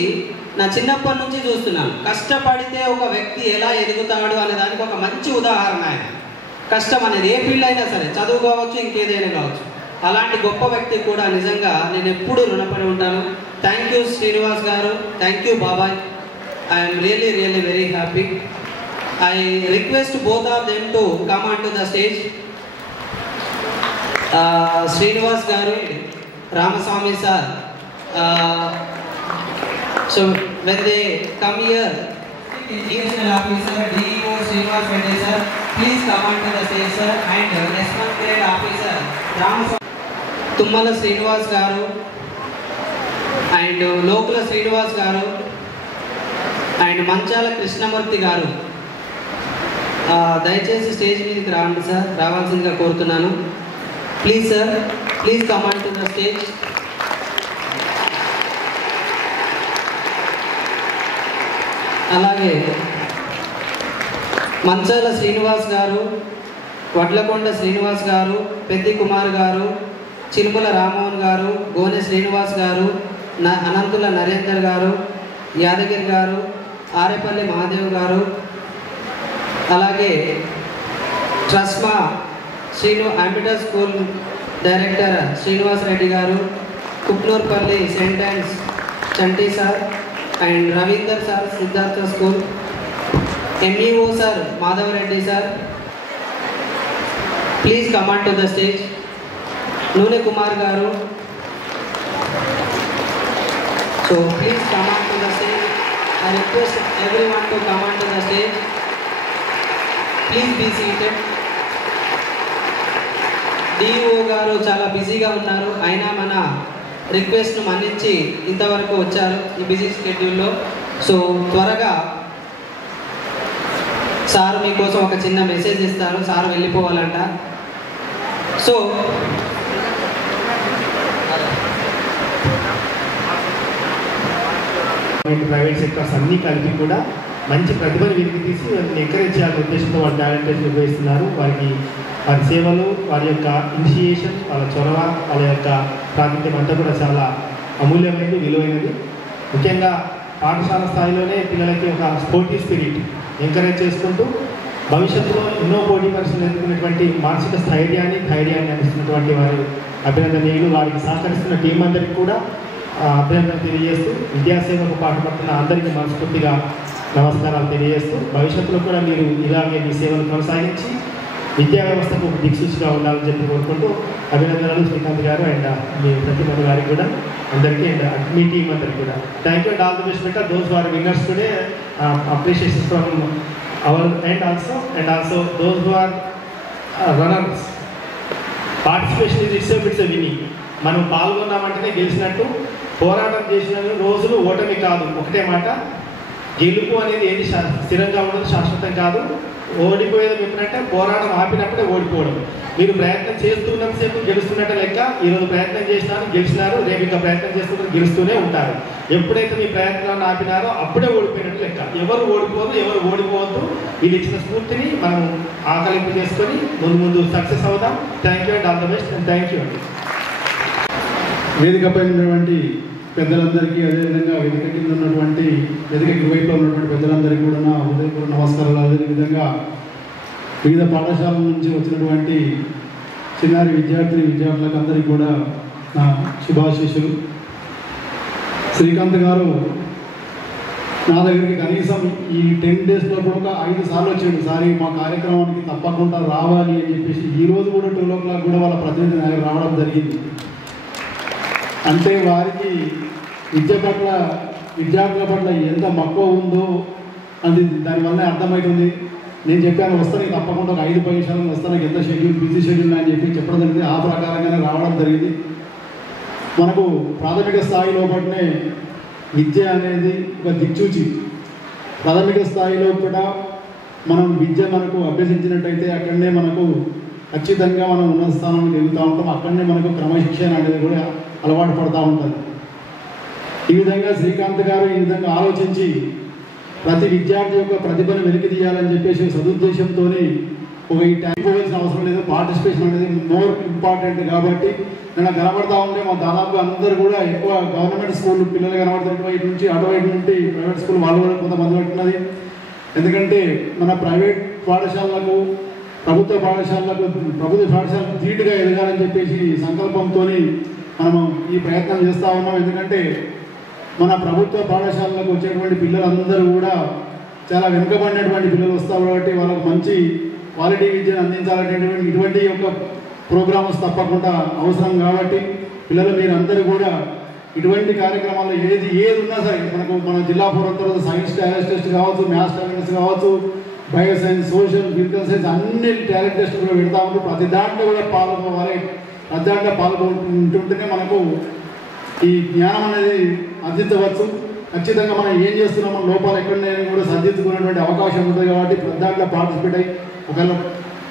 నా చిన్నప్పటి నుంచి చూస్తున్నాను. కష్టపడితే ఒక వ్యక్తి ఎలా ఎదుగుతాడు అనే దానికి ఒక మంచి ఉదాహరణ ఆయన. కష్టం అనేది ఏ ఫీల్డ్ అయినా సరే, చదువు కావచ్చు, ఇంకేదైనా కావచ్చు, అలాంటి గొప్ప వ్యక్తి కూడా నిజంగా నేను ఎప్పుడూ రుణపడి ఉంటాను. థ్యాంక్ యూ శ్రీనివాస్ గారు, థ్యాంక్ యూ బాబాయ్. I'm really very happy. I request both of them to come onto the stage. Srinivas Garu, Ramaswamy sir. So when they come here, Educational Officer, DEO Srinivas Reddy sir, please come onto the stage sir. And S1 grade officer, Ramaswamy Tummala Srinivas Garu and Lokula Srinivas Garu and Manchala Krishnamurthy Garu. దయచేసి stage మీదకి రావండి sir, రావాల్సిందిగా కోరుతున్నాను. Please sir, please come on to the stage. అలాగే మంచాల శ్రీనివాస్ గారు, వడ్లకొండ శ్రీనివాస్ గారు, పెద్ది కుమార్ గారు, చిలుముల రామ్మోహన్ గారు, గోనె శ్రీనివాస్ గారు, అనంతుల నరేందర్ గారు, యాదగిరి గారు, ఆరేపల్లి మహాదేవ్ గారు, అలాగే ట్రస్మా అంబిటా స్కూల్ డైరెక్టర్ శ్రీనివాస్ రెడ్డి గారు, Kuknoorpally Saint Ann's Chanti sir and Ravinder sir Siddhartha school, MEO sir Madhavareddy sir, please come on to the stage. Nune Kumar గారు, so please come on to the stage. I request everyone to come on to the stage. Please be seated. DO గారు చాలా బిజీగా ఉన్నారు, అయినా మన రిక్వెస్ట్ను మన్నించి ఇంతవరకు వచ్చారు ఈ బిజీ షెడ్యూల్లో. సో త్వరగా సార్ మీకోసం ఒక చిన్న మెసేజ్ ఇస్తారు, సార్ వెళ్ళిపోవాలంట. సో ప్రైవేట్ సెక్టర్స్ అన్నీ కలిపి కూడా మంచి ప్రతిభను వెలికి తీసి వారిని ఎంకరేజ్ చేయాలనే ఉద్దేశంతో వారి టాలెంట్ టెస్ట్ నిర్వహిస్తున్నారు. వారి సేవలు, వారి యొక్క ఇనిషియేషన్, వాళ్ళ చొరవ, వాళ్ళ యొక్క ప్రాతినిధ్యం అంతా కూడా చాలా అమూల్యమైనది, విలువైనది. ముఖ్యంగా పాఠశాల స్థాయిలోనే పిల్లలకి ఒక స్పోర్టీ స్పిరిట్ ఎంకరేజ్ చేసుకుంటూ భవిష్యత్తులో ఎన్నో పోటీ పరీక్షలు ఎదుర్కొనేటువంటి మానసిక ధైర్యాన్ని అందిస్తున్నటువంటి వారు అభినందనీయులు. వారికి సహకరిస్తున్న టీం అందరికీ కూడా అభినందనలు తెలియజేస్తూ, విద్యాసేవకు పాటుపడుతున్న అందరికీ మనస్ఫూర్తిగా నమస్కారాలు తెలియజేస్తూ, భవిష్యత్తులో కూడా మీరు ఇలాగే మీ సేవలు కొనసాగించి విద్యా వ్యవస్థకు దిక్సూచిగా ఉండాలని చెప్పి కోరుకుంటూ అభినందనలు శ్రీకాంత్ గారు అండ్ మీ ప్రతిభ గారికి కూడా అందరికీ అండ్ మీ టీం అందరికీ కూడా thank you and all the best. Better those are winners today, appreciations from our and also those who are runners. Participation is it's a winning. మనం పాల్గొన్నామంటేనే గెలిచినట్టు. పోరాటం చేసిన రోజులు ఓటమి కాదు. ఒకటే మాట, గెలుపు అనేది ఏది స్థిరంగా ఉండదు, శాశ్వతం కాదు. ఓడిపోయేది ఎప్పుడంటే పోరాటం ఆపినప్పుడే ఓడిపోవడం. మీరు ప్రయత్నం చేస్తున్నంతసేపు గెలుస్తున్నట్టు లెక్క. ఈరోజు ప్రయత్నం చేసినారు, గెలిచినారు, రేపు ఇంకా ప్రయత్నం చేస్తున్నారు, గెలుస్తూనే ఉంటారు. ఎప్పుడైతే మీ ప్రయత్నాలను ఆపినారో అప్పుడే ఓడిపోయినట్టు లెక్క. ఎవరు ఓడిపోదు, ఎవరు ఓడిపోవద్దు. వీళ్ళు ఇచ్చిన స్ఫూర్తిని మనం ఆకలింపు చేసుకొని ముందు సక్సెస్ అవుదాం. Thank you and all the best and thank you అండి. వేదికపై ఉన్నటువంటి పెద్దలందరికీ, అదేవిధంగా వేదిక కింద ఉన్నటువంటి వేదిక ఇరువైపులో ఉన్నటువంటి పెద్దలందరికీ కూడా నా హృదయపూర్వక నమస్కారాలు. అదేవిధంగా వివిధ పాఠశాలల నుంచి వచ్చినటువంటి చిన్నారి విద్యార్థులకు అందరికీ కూడా నా శుభాశీస్సులు. శ్రీకాంత్ గారు నా దగ్గరికి కనీసం ఈ 10 డేస్లో కూడా 5 సార్లు వచ్చాడు. సార్ మా కార్యక్రమానికి తప్పకుండా రావాలి అని చెప్పేసి ఈరోజు కూడా 12 o'clock కూడా వాళ్ళ ప్రతినిధి దగ్గర రావడం జరిగింది. అంటే వారికి విద్యార్థుల పట్ల ఎంత మక్కువ ఉందో అది దానివల్ల అర్థమవుతుంది. నేను చెప్పాను, వస్తాను తప్పకుండా ఒక 5 నిమిషాలు వస్తాను, ఎంత బిజీ షెడ్యూల్ అని చెప్పి చెప్పడం జరిగింది. ఆ ప్రకారంగానే రావడం జరిగింది. మనకు ప్రాథమిక స్థాయి లోపలనే విద్య అనేది ఒక దిక్సూచి. ప్రాథమిక స్థాయిలో కూడా మనం విద్య మనకు అభ్యసించినట్టయితే అక్కడనే మనకు ఖచ్చితంగా మనం ఉన్నత స్థానానికి ఎదుగుతూ ఉంటాం. అక్కడనే మనకు క్రమశిక్షణ అనేది కూడా అలవాటు పడుతూ ఉంటుంది. ఈ విధంగా శ్రీకాంత్ గారు ఈ విధంగా ఆలోచించి ప్రతి విద్యార్థి యొక్క ప్రతిభను వెలికి తీయాలని చెప్పేసి సదుద్దేశంతో ఒక ఈ టైం పోవాల్సిన అవసరం లేదు. పార్టిసిపేషన్ అనేది మోర్ ఇంపార్టెంట్. కాబట్టి నేను కనబడతా ఉంటే మా దాదాపు అందరూ కూడా ఎక్కువ గవర్నమెంట్ స్కూల్ పిల్లలు కనబడుతున్నారు. ఇటు నుంచి అటువైపు నుండి ప్రైవేట్ స్కూల్ వాళ్ళు కూడా కొంతమంది పడుతున్నది. ఎందుకంటే మన ప్రైవేట్ పాఠశాలలకు ప్రభుత్వ పాఠశాలకు ధీటుగా ఎదగాలని చెప్పేసి సంకల్పంతో మనము ఈ ప్రయత్నం చేస్తూ ఉన్నాం. ఎందుకంటే మన ప్రభుత్వ పాఠశాలకు వచ్చేటువంటి పిల్లలందరూ కూడా చాలా వెనుకబడినటువంటి పిల్లలు వస్తారు కాబట్టి వాళ్ళకు మంచి క్వాలిటీ విద్యను అందించాలనేటువంటి ఇటువంటి యొక్క ప్రోగ్రామ్స్ తప్పకుండా అవసరం. కాబట్టి పిల్లలు మీరందరూ కూడా ఇటువంటి కార్యక్రమాల్లో ఏది ఉన్నా సరే మన జిల్లా పూర్వం తర్వాత సైన్స్ టెస్ట్ కావచ్చు, మ్యాథ్స్ టాలెంట్స్ కావచ్చు, bio science, social, physical science అన్ని టాలెంట్ టెస్ట్ కూడా పెడతా ఉంటారు. ప్రతి దాంట్లో కూడా పాల్గొవాలి. ప్రతి దాంట్లో పాల్గొంటుంటేనే మనకు ఈ జ్ఞానం అనేది అందించవచ్చు. ఖచ్చితంగా మనం ఏం చేస్తున్నాం, మన లోపాలు ఎక్కడున్నాయని కూడా సర్దిద్దుకునేటువంటి అవకాశం ఉంటుంది. కాబట్టి ప్రతి దాంట్లో పార్టిసిపేట్ అయ్యి ఒకవేళ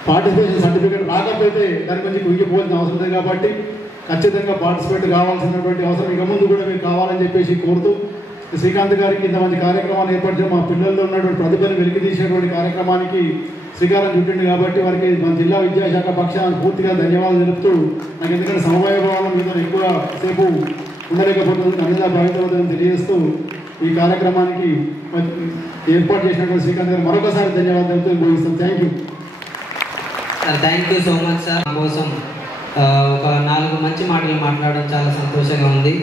పార్టిసిపేషన్ సర్టిఫికేట్ రాకపోతే దాని గురించి కుంగిపోవాల్సిన అవసరం ఉంది. కాబట్టి ఖచ్చితంగా పార్టిసిపేట్ కావాల్సినటువంటి అవసరం ఇక ముందు కూడా మీరు కావాలని చెప్పేసి కోరుతూ, శ్రీకాంత్ గారికి ఇంత మంచి కార్యక్రమాలు ఏర్పరిచిన మా పిల్లల్లో ఉన్నటువంటి ప్రతిభను వెలికి తీసేటువంటి కార్యక్రమానికి శ్రీకారం చుట్టింది. కాబట్టి వారికి మన జిల్లా విద్యాశాఖ పక్షాన్ని పూర్తిగా ధన్యవాదాలు తెలుపుతూ, నాకు ఎందుకంటే సమవాయ భావన మీద ఎక్కువ సేపు ఉండలేకపోతుంది అనిదా భావితవద్దని తెలియజేస్తూ ఈ కార్యక్రమానికి ఏర్పాటు చేసినటువంటి శ్రీకాంత్ గారు మరొకసారి ధన్యవాదాలు తెలుపుతూ ముగిస్తాం. Thank you so much sir. నా కోసం ఒక 4 మంచి మాటలు మాట్లాడడం చాలా సంతోషంగా ఉంది.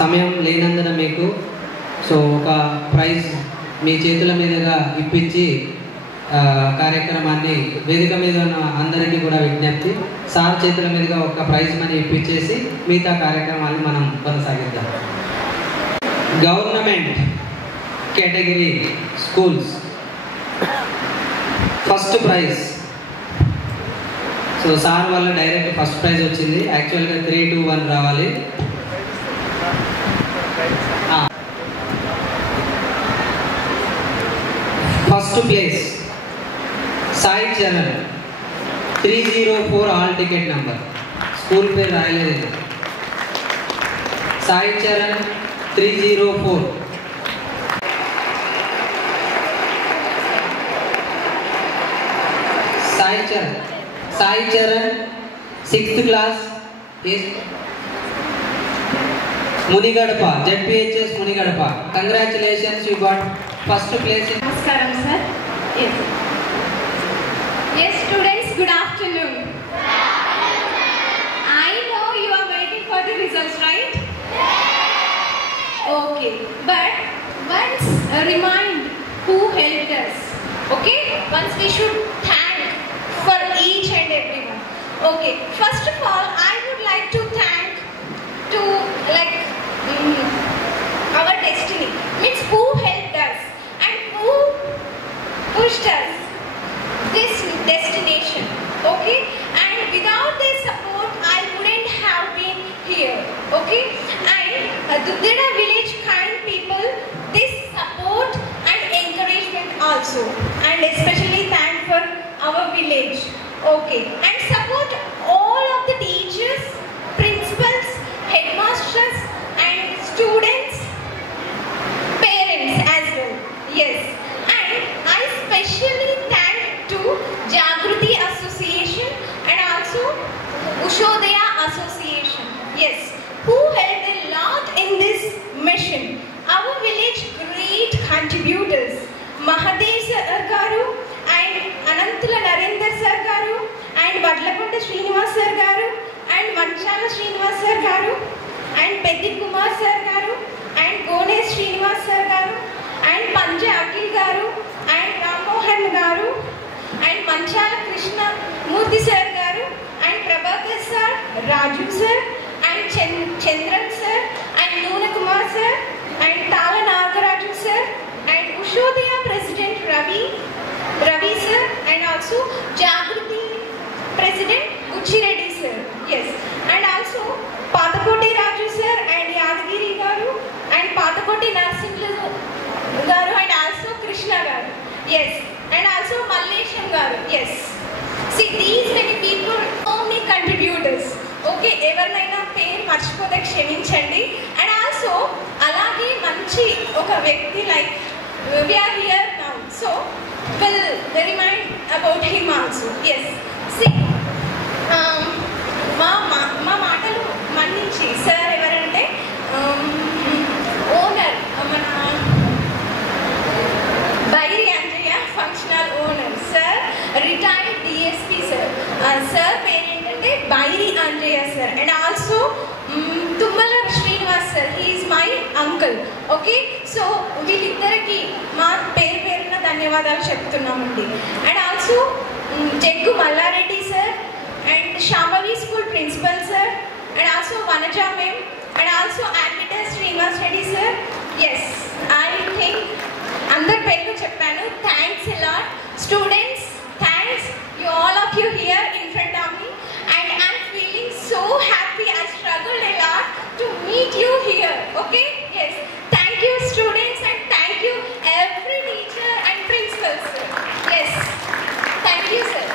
సమయం లేనందున మీకు ఒక ప్రైజ్ మీ చేతుల మీదుగా ఇప్పించి కార్యక్రమాన్ని వేదిక మీద ఉన్న అందరికీ కూడా విజ్ఞప్తి, సార్ చేతుల మీదుగా ఒక ప్రైజ్ మనీ ఇప్పించేసి మిగతా కార్యక్రమాన్ని మనం కొనసాగిద్దాం. Government category schools first prize. Sir వల్ల డైరెక్ట్ ఫస్ట్ ప్రైజ్ వచ్చింది. యాక్చువల్గా 3, 2, 1 రావాలి. First place Sai Charan 304 hall ticket number. School పేరు రాయలేదు. Sai Charan 304. Sai Charan 6th class Munigadapa, ZPHS Munigadapa. Congratulations, you got first place. నమస్కారం sir. Yes students, good afternoon. I know you are waiting for the results, right? Okay, but once remind who helped us. Okay, once we should thank for each and everyone. Okay, first of all I would like to thank to our destiny, means who helped us and who pushed us this destination. Okay, and without their support I wouldn't have been here. Okay, and Duddeda village kind people this support and encouragement also, and especially thank for our village. Okay, and support all of the teachers, principals, headmasters and students, parents as well. Yes, and I specially thank to Jagruti Association and also Ushodaya Association. Yes, who helped a lot in this mission. Our village great contributors, Mahadev Sir Garu and Anantula Narendra Sir Garu and Vadlakonda Srinivas Sir Garu and Manchala Srinivas Sir Garu and Peddi Kumar Sir Garu and Gonesh Srinivas Sir Garu and Panja Akil Garu and Rammohan Garu and Manchala Krishna Murthy Sir Garu and Prabhakar Sir, Raju Sir and Chandran Sir and Nuna Kumar Sir and Tala Nagaraju Sir and Ushodaya President Ravi Sir and also Jagruti President Uchi Reddy Sir. Yes, and also Patakoti Raju Sir and Yadagiri Garu and Patakoti Narsimha Garu and also Krishna Garu. Yes, and also Mallesham Garu. Yes, see these many people, so many contributors. Okay, ఎవరినైనా పేరు మర్చిపోతే క్షమించండి. And also అలాగే మంచి ఒక వ్యక్తి like we are here now, so will remind about him also. Yes, see మా మాటలు మన్నించి సార్ ఎవరంటే ఓనర్ మన Bairi Anjaiah functional owner sir, retired DA sir పేరేంటంటే Bairi Anjaneya sir and also Tummala Srinivas sir, he is my uncle. Okay, so వీళ్ళిద్దరికి మా పేరున ధన్యవాదాలు చెప్తున్నామండి. అండ్ ఆల్సో Jaggu Mallareddy sir and Shambhavi school principal sir and also Vanaja ma'am and also admitter Srinivas Reddy sir. Yes, I think అందరి పేర్లు చెప్పాను. Thanks a lot students, thanks you all of you here in front of me, and I'm feeling so happy. I struggled a lot to meet you here. Okay, yes, thank you students and thank you every teacher and principal sir. Yes, thank you sir.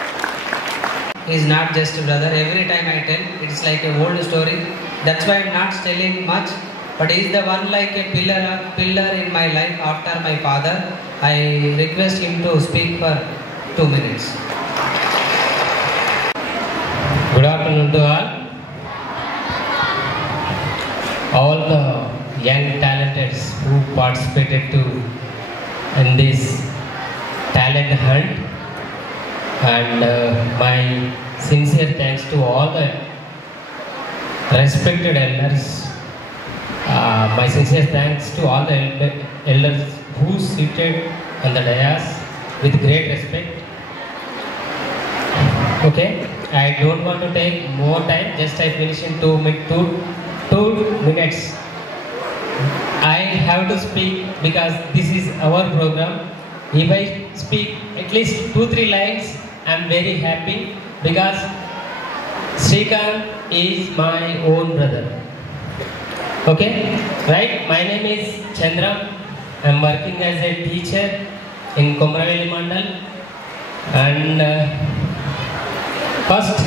He is not just a brother. Every time I tell, it's like a old story. That's why I'm not telling much. But he is the one like a pillar in my life after my father. I request him to speak for 2 minutes. Good afternoon to all the young talents who participated in this talent hunt, and my sincere thanks to all the respected elders. My sincere thanks to all the elders who seated on the dais with great respect. Okay, I don't want to take more time. Just I finish in 2 minutes. I have to speak because this is our program. If I speak at least 2-3 lines, I am very happy because Srikanth is my own brother. Okay, right? My name is Chandra. I am working as a teacher in Komaravelli Mandal, and first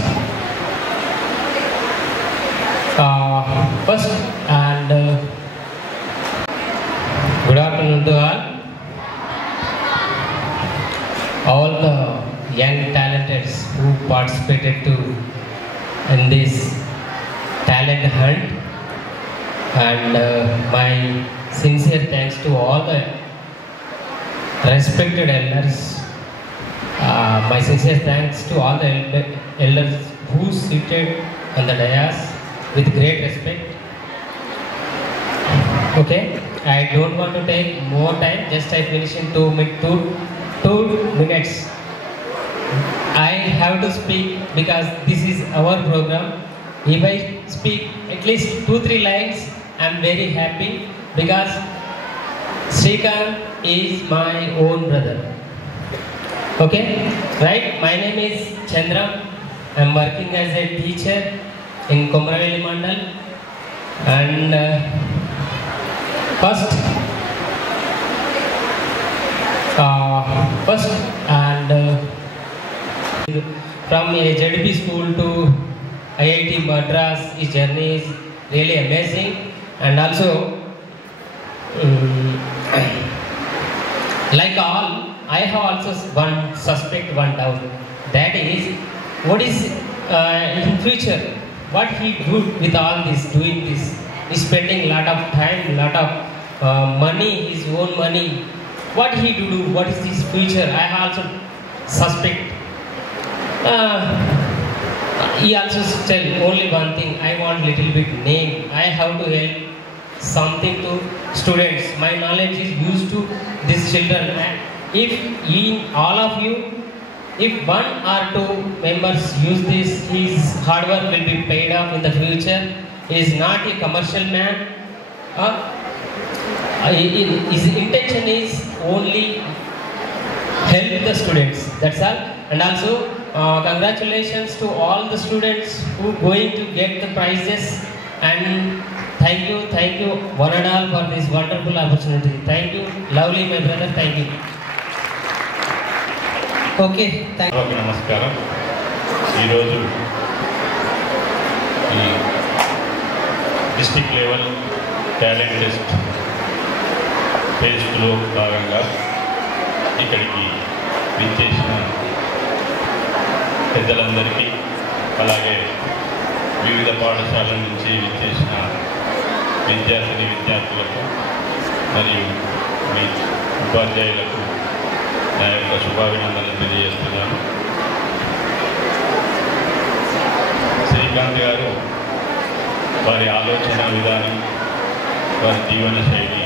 and good afternoon to all the young talents who participated in this talent hunt, and my sincere thanks to all the respected elders. My sincere thanks to all the elders who seated on the dais with great respect. Okay, I don't want to take more time. Just I finish in 2 minutes. I have to speak because this is our program. If I speak at least 2-3 lines, I am very happy because Srikanth is my own brother. Okay, right? My name is Chandra. I am working as a teacher in Komaravelli Mandal, and first and from a ZP school to IIT Madras, his journey is really amazing. And also like all, I have also one suspect, one doubt. That is, what is in future, what he do with all this, doing this? He's spending lot of time, lot of money, his own money. What he do? What is his future? I also suspect. He also tell only one thing. I want little bit name. I have to help something to students. My knowledge is used to these children. If all of you, if 1 or 2 members use this, his hard work will be paid off in the future. He is not a commercial man. His intention is only help the students. That's all. And also congratulations to all the students who going to get the prizes, and thank you one and all for this wonderful opportunity. Thank you, lovely my brother. Thank you. Okay, thank you. నమస్కారం. ఈరోజు ఈ district level talent test టెస్ట్లో భాగంగా ఇక్కడికి విచ్చేసిన పెద్దలందరికీ, అలాగే వివిధ పాఠశాలల నుంచి విచ్చేసిన విద్యార్థులకు మరియు మీ ఉపాధ్యాయులకు నా యొక్క శుభాభినందనలు తెలియజేస్తున్నాను. శ్రీకాంత్ గారు వారి ఆలోచన విధానం, వారి జీవన శైలి,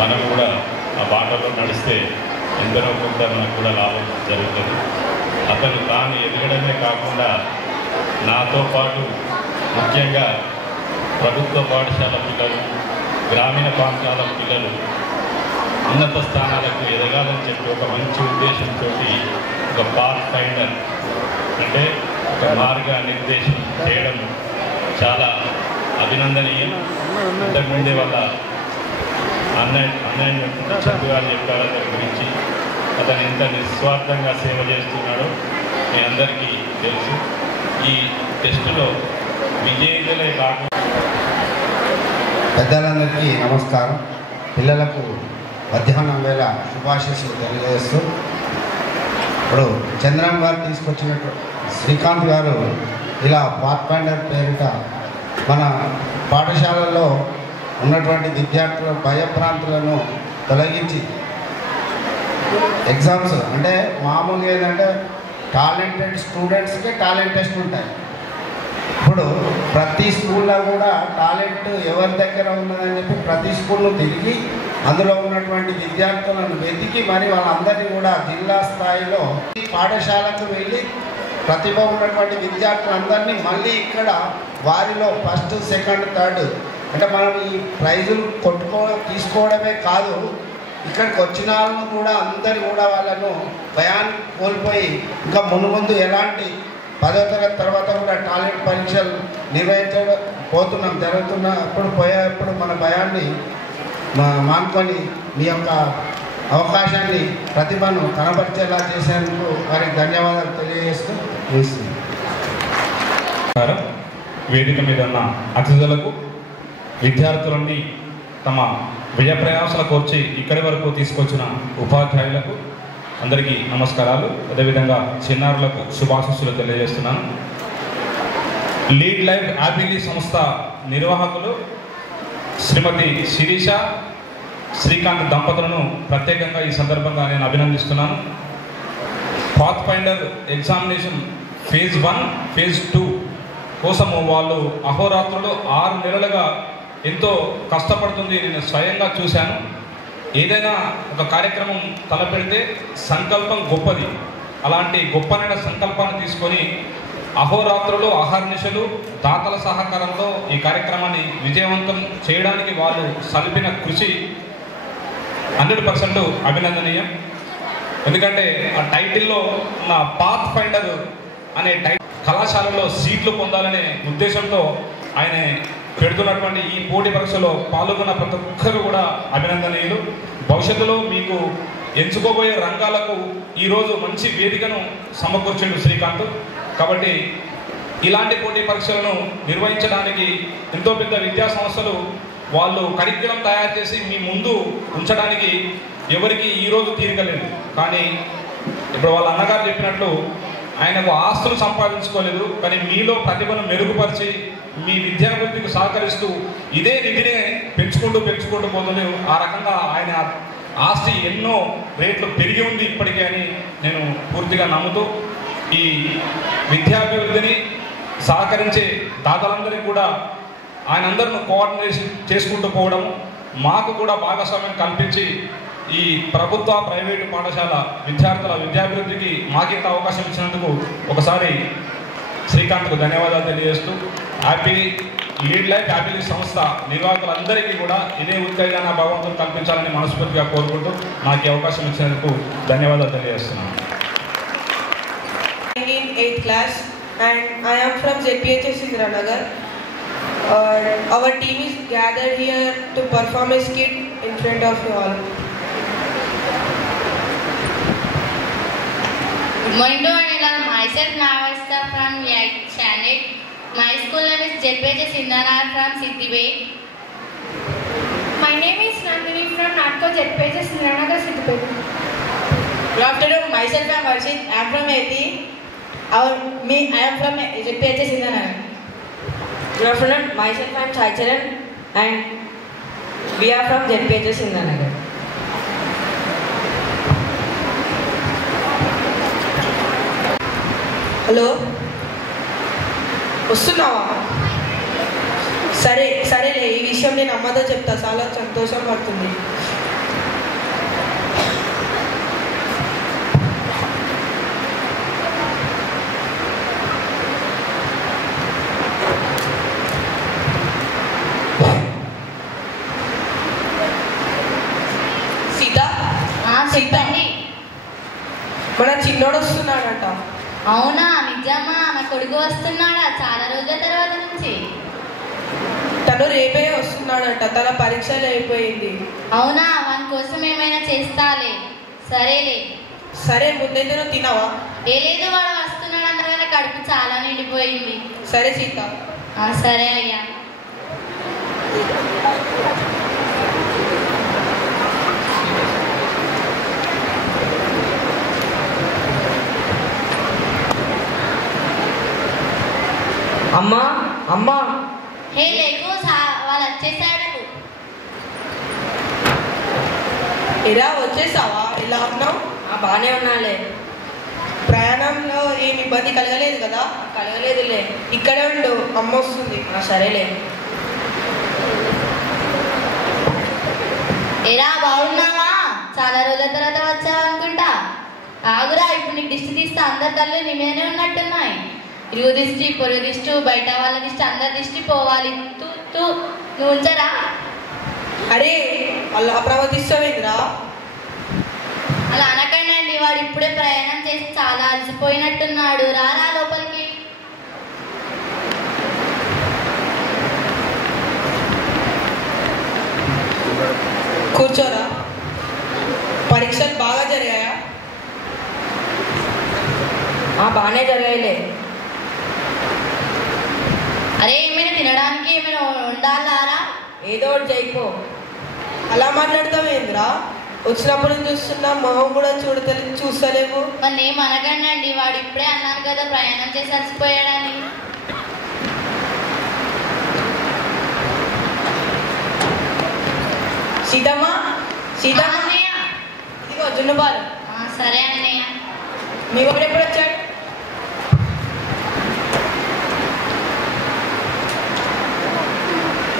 మనం కూడా ఆ బాటలో నడిస్తే ఎందరో కొంత మనకు కూడా లాభం జరుగుతుంది. అతను తాను ఎదగడమే కాకుండా నాతో పాటు ముఖ్యంగా ప్రభుత్వ పాఠశాల పిల్లలు, గ్రామీణ ప్రాంతాల పిల్లలు ఉన్నత స్థానాలకు ఎదగాలని చెప్పి ఒక మంచి ఉద్దేశంతో ఒక పాత్ ఫైండర్ అంటే ఒక మార్గ నిర్దేశం చేయడం చాలా అభినందనీయం. ఇంతకుముందే వాళ్ళ అన్నయ్య చంద్రు గారు చెప్పారు అతని గురించి. అతను ఎంత నిస్వార్థంగా సేవ చేస్తున్నాడో మీ అందరికీ తెలుసు. ఈ టెస్టులో విజేతలే కాకుండా పెద్దలందరికీ నమస్కారం. పిల్లలకు మధ్యాహ్నం వేళ శుభాశీస్సులు తెలియజేస్తూ, ఇప్పుడు చంద్రన్ గారు తీసుకొచ్చినట్టు శ్రీకాంత్ గారు ఇలా పాత్ ఫైండర్ పేరిట మన పాఠశాలల్లో ఉన్నటువంటి విద్యార్థుల భయభ్రాంతులను తొలగించి ఎగ్జామ్స్ అంటే మామూలుగా ఏంటంటే టాలెంటెడ్ స్టూడెంట్స్కి టాలెంట్ టెస్ట్ ఉంటాయి. ఇప్పుడు ప్రతి స్కూల్లో కూడా టాలెంట్ ఎవరి దగ్గర ఉన్నదని చెప్పి ప్రతి స్కూల్ను తిరిగి అందులో ఉన్నటువంటి విద్యార్థులను వెతికి మరి వాళ్ళందరినీ కూడా జిల్లా స్థాయిలో పాఠశాలకు వెళ్ళి ప్రతిభ ఉన్నటువంటి విద్యార్థులందరినీ మళ్ళీ ఇక్కడ వారిలో ఫస్ట్, సెకండ్, థర్డ్ అంటే మనం ఈ ప్రైజులు తీసుకోవడమే కాదు, ఇక్కడికి వచ్చిన వాళ్ళను కూడా అందరు కూడా వాళ్ళను భయాన్ని కోల్పోయి ఇంకా ముందు ఎలాంటి 10వ తరగతి తర్వాత కూడా టాలెంట్ పరీక్షలు నిర్వహించబోతున్నాం జరుగుతున్నప్పుడు పోయేప్పుడు మన భయాన్ని మానుకొని మీ యొక్క అవకాశాన్ని ప్రతిభను కనబరిచేలా చేసేందుకు వారికి ధన్యవాదాలు తెలియజేస్తూ వేదిక మీద ఉన్న అతిథులకు, విద్యార్థులన్నీ తమ వ్యయ ప్రయాసాలకు వచ్చి ఇక్కడి వరకు తీసుకొచ్చిన ఉపాధ్యాయులకు అందరికీ నమస్కారాలు. అదేవిధంగా చిన్నారులకు శుభాశీస్సులు తెలియజేస్తున్నాను. లీడ్ లైఫ్ హ్యాపీలీ సంస్థ నిర్వాహకులు శ్రీమతి శిరీష, శ్రీకాంత్ దంపతులను ప్రత్యేకంగా ఈ సందర్భంగా నేను అభినందిస్తున్నాను. Path finder examination phase 1, phase 2 కోసము వాళ్ళు అహోరాత్రులు 6 నెలలుగా ఎంతో కష్టపడుతుంది. నేను స్వయంగా చూశాను. ఏదైనా ఒక కార్యక్రమం తలపెడితే సంకల్పం గొప్పది. అలాంటి గొప్పనైన సంకల్పాన్ని తీసుకొని అహోరాత్రులు, అహర్నిశలు దాతల సహకారంతో ఈ కార్యక్రమాన్ని విజయవంతం చేయడానికి వాళ్ళు సలిపిన కృషి 100% అభినందనీయం. ఎందుకంటే ఆ టైటిల్లో ఉన్న పాత్ ఫైండర్ అనే కళాశాలలో సీట్లు పొందాలనే ఉద్దేశంతో ఆయన పెడుతున్నటువంటి ఈ పోటీ పరీక్షలో పాల్గొన్న ప్రతి ఒక్కరు కూడా అభినందనీయులు. భవిష్యత్తులో మీకు ఎంచుకోబోయే రంగాలకు ఈరోజు మంచి వేదికను సమకూర్చాడు శ్రీకాంత్. కాబట్టి ఇలాంటి పోటీ పరీక్షలను నిర్వహించడానికి ఎంతో పెద్ద విద్యా సంస్థలు వాళ్ళు కరిక్యులం తయారు చేసి మీ ముందు ఉంచడానికి ఎవరికి ఈరోజు తీరగలేదు. కానీ ఇప్పుడు వాళ్ళ అన్నగారు చెప్పినట్లు ఆయనకు ఆస్తులు సంపాదించుకోలేదు, కానీ మీలో ప్రతిభను మెరుగుపరిచి మీ విద్యాభివృద్ధికి సహకరిస్తూ ఇదే నిధినే పెంచుకుంటూ పోతుంది. ఆ రకంగా ఆయన ఆస్తి ఎన్నో రేట్లు పెరిగి ఉంది ఇప్పటికే అని నేను పూర్తిగా నమ్ముతూ ఈ విద్యాభివృద్ధిని సహకరించే దాతలందరికీ కూడా ఆయన అందరిని కోఆర్డినేషన్ చేసుకుంటూ పోవడం, మాకు కూడా భాగస్వామ్యం కల్పించి ఈ ప్రభుత్వ ప్రైవేటు పాఠశాల విద్యార్థుల విద్యాభివృద్ధికి మాకింత అవకాశం ఇచ్చినందుకు ఒకసారి శ్రీకాంత్కు ధన్యవాదాలు తెలియజేస్తూ లీడ్ లైఫ్ హ్యాపీలీ సంస్థ నిర్వాహకులందరికీ కూడా ఇదే ఉత్తేజాన భగవంతులు కల్పించాలని మనస్ఫూర్తిగా కోరుకుంటూ నాకు ఈ అవకాశం ఇచ్చినందుకు ధన్యవాదాలు తెలియజేస్తున్నాను. In 8th class and I am from ZPHS Indiranagar. Our team is gathered here to perform a skit in front of you all. Good morning to everyone. Myself Navasta from 8th standard. My school name is ZPHS Indiranagar from Siddipet. My name is Nandini from Natko ZPHS Indiranagar Siddipet. Good afternoon. Myself I am Varshit. I am from 8th. I am from ZPHS Indiranagar. Good afternoon. Myself I am Chaicharan and we are from ZPHS Indiranagar. Hello. వస్తున్నావా? సరేలే, ఈ విషయం నేను అమ్మతో చెప్తా. చాలా సంతోషం పడుతుంది. మన చిన్నోడు వస్తున్నాడంట. అవునా? నిజమా? నా కొడుకు వస్తున్నాడా చాలా రోజుల తర్వాత నుంచి? తను రేపే వస్తున్నాడంట. తన పరీక్షలు అయిపోయింది. అవునా? వాని కోసం ఏమైనా చేస్తాలే. సరేలే. సరే, ముందే నువ్వు తినవా? లేదు, వాడు వస్తున్నాడు అన్న కదా, కడుపు చాలా నిండిపోయింది. సరే సీత. సరే అయ్యా. అమ్మా అమ్మా. హే లేకు, వాళ్ళు వచ్చేసాడు. ఇలా వచ్చేసావా? ఇలా ఉన్నావు? బాగానే ఉన్నాలే. ప్రయాణంలో ఏమి ఇబ్బంది కలగలేదు కదా? కలగలేదులే. ఇక్కడే ఉండు, అమ్మ వస్తుంది. సరేలే. ఏరా, బాగున్నావా? చాలా రోజుల తర్వాత వచ్చావు అనుకుంటా. ఆగురా, ఇప్పుడు నీకు దిష్టి తీస్తే అందరి కళ్ళు నీ మీదనే ఉన్నట్టున్నాయి. ఇరుగు దిష్టి, పొరుగు దిష్టి, బయట వాళ్ళ దిష్టి, అందరి దిష్టి పోవాలి. నువ్వు ఉంచరా? అరే, అలా ప్రవర్తిస్తావేంద్రా? అలా అనకండి, వాడు ఇప్పుడే ప్రయాణం చేసి చాలా అలసిపోయినట్టున్నాడు. రారా లోపలికి. కూర్చోరా. పరీక్షలు బాగా జరిగాయా? బాగానే జరిగాయిలే. అరే, ఏమైనా తినడానికి ఏమైనా ఉండాలారా? ఏదో ఒకటి చేయకో. అలా మాట్లాడతావేంద్రా? వచ్చినప్పుడు చూస్తున్నా, మొహం కూడా చూస్తలేవు. మళ్ళీ ఏం అనకండి, వాడు ఇప్పుడే అన్నాను కదా ప్రయాణం చేసి అలసిపోయాడని. సీతమ్మ, ఇదిగో జున్నుబాలు. సరే అన్నయ్య. మీ వాడు ఎప్పుడు వచ్చాడు?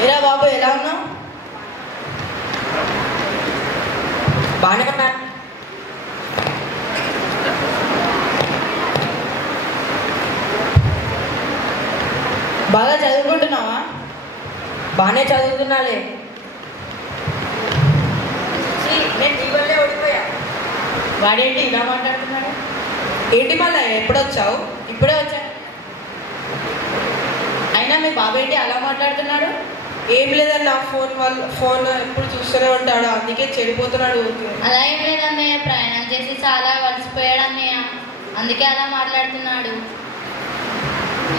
ఏరా బాబు, ఎలా ఉన్నావు? బాగానే ఉన్నా. బాగా చదువుకుంటున్నావా? బాగానే చదువుతున్నాలే. నేను నీ వల్లే ఓడిపోయా. వాడేంటి ఇలా మాట్లాడుతున్నాడు? ఏంటి మళ్ళీ ఎప్పుడొచ్చావు? ఇప్పుడే వచ్చా. అయినా మీ బాబు ఏంటి అలా మాట్లాడుతున్నాడు? ఏం లేదన్న, ఫోన్ ఎప్పుడు చూస్తూనే ఉంటాడు, అందుకే చెడిపోతున్నాడు. అలా ఏం లేదన్నయ్య, ప్రయాణం చేసి చాలా అలసిపోయాడు అన్నయ్య, అందుకే అలా మాట్లాడుతున్నాడు.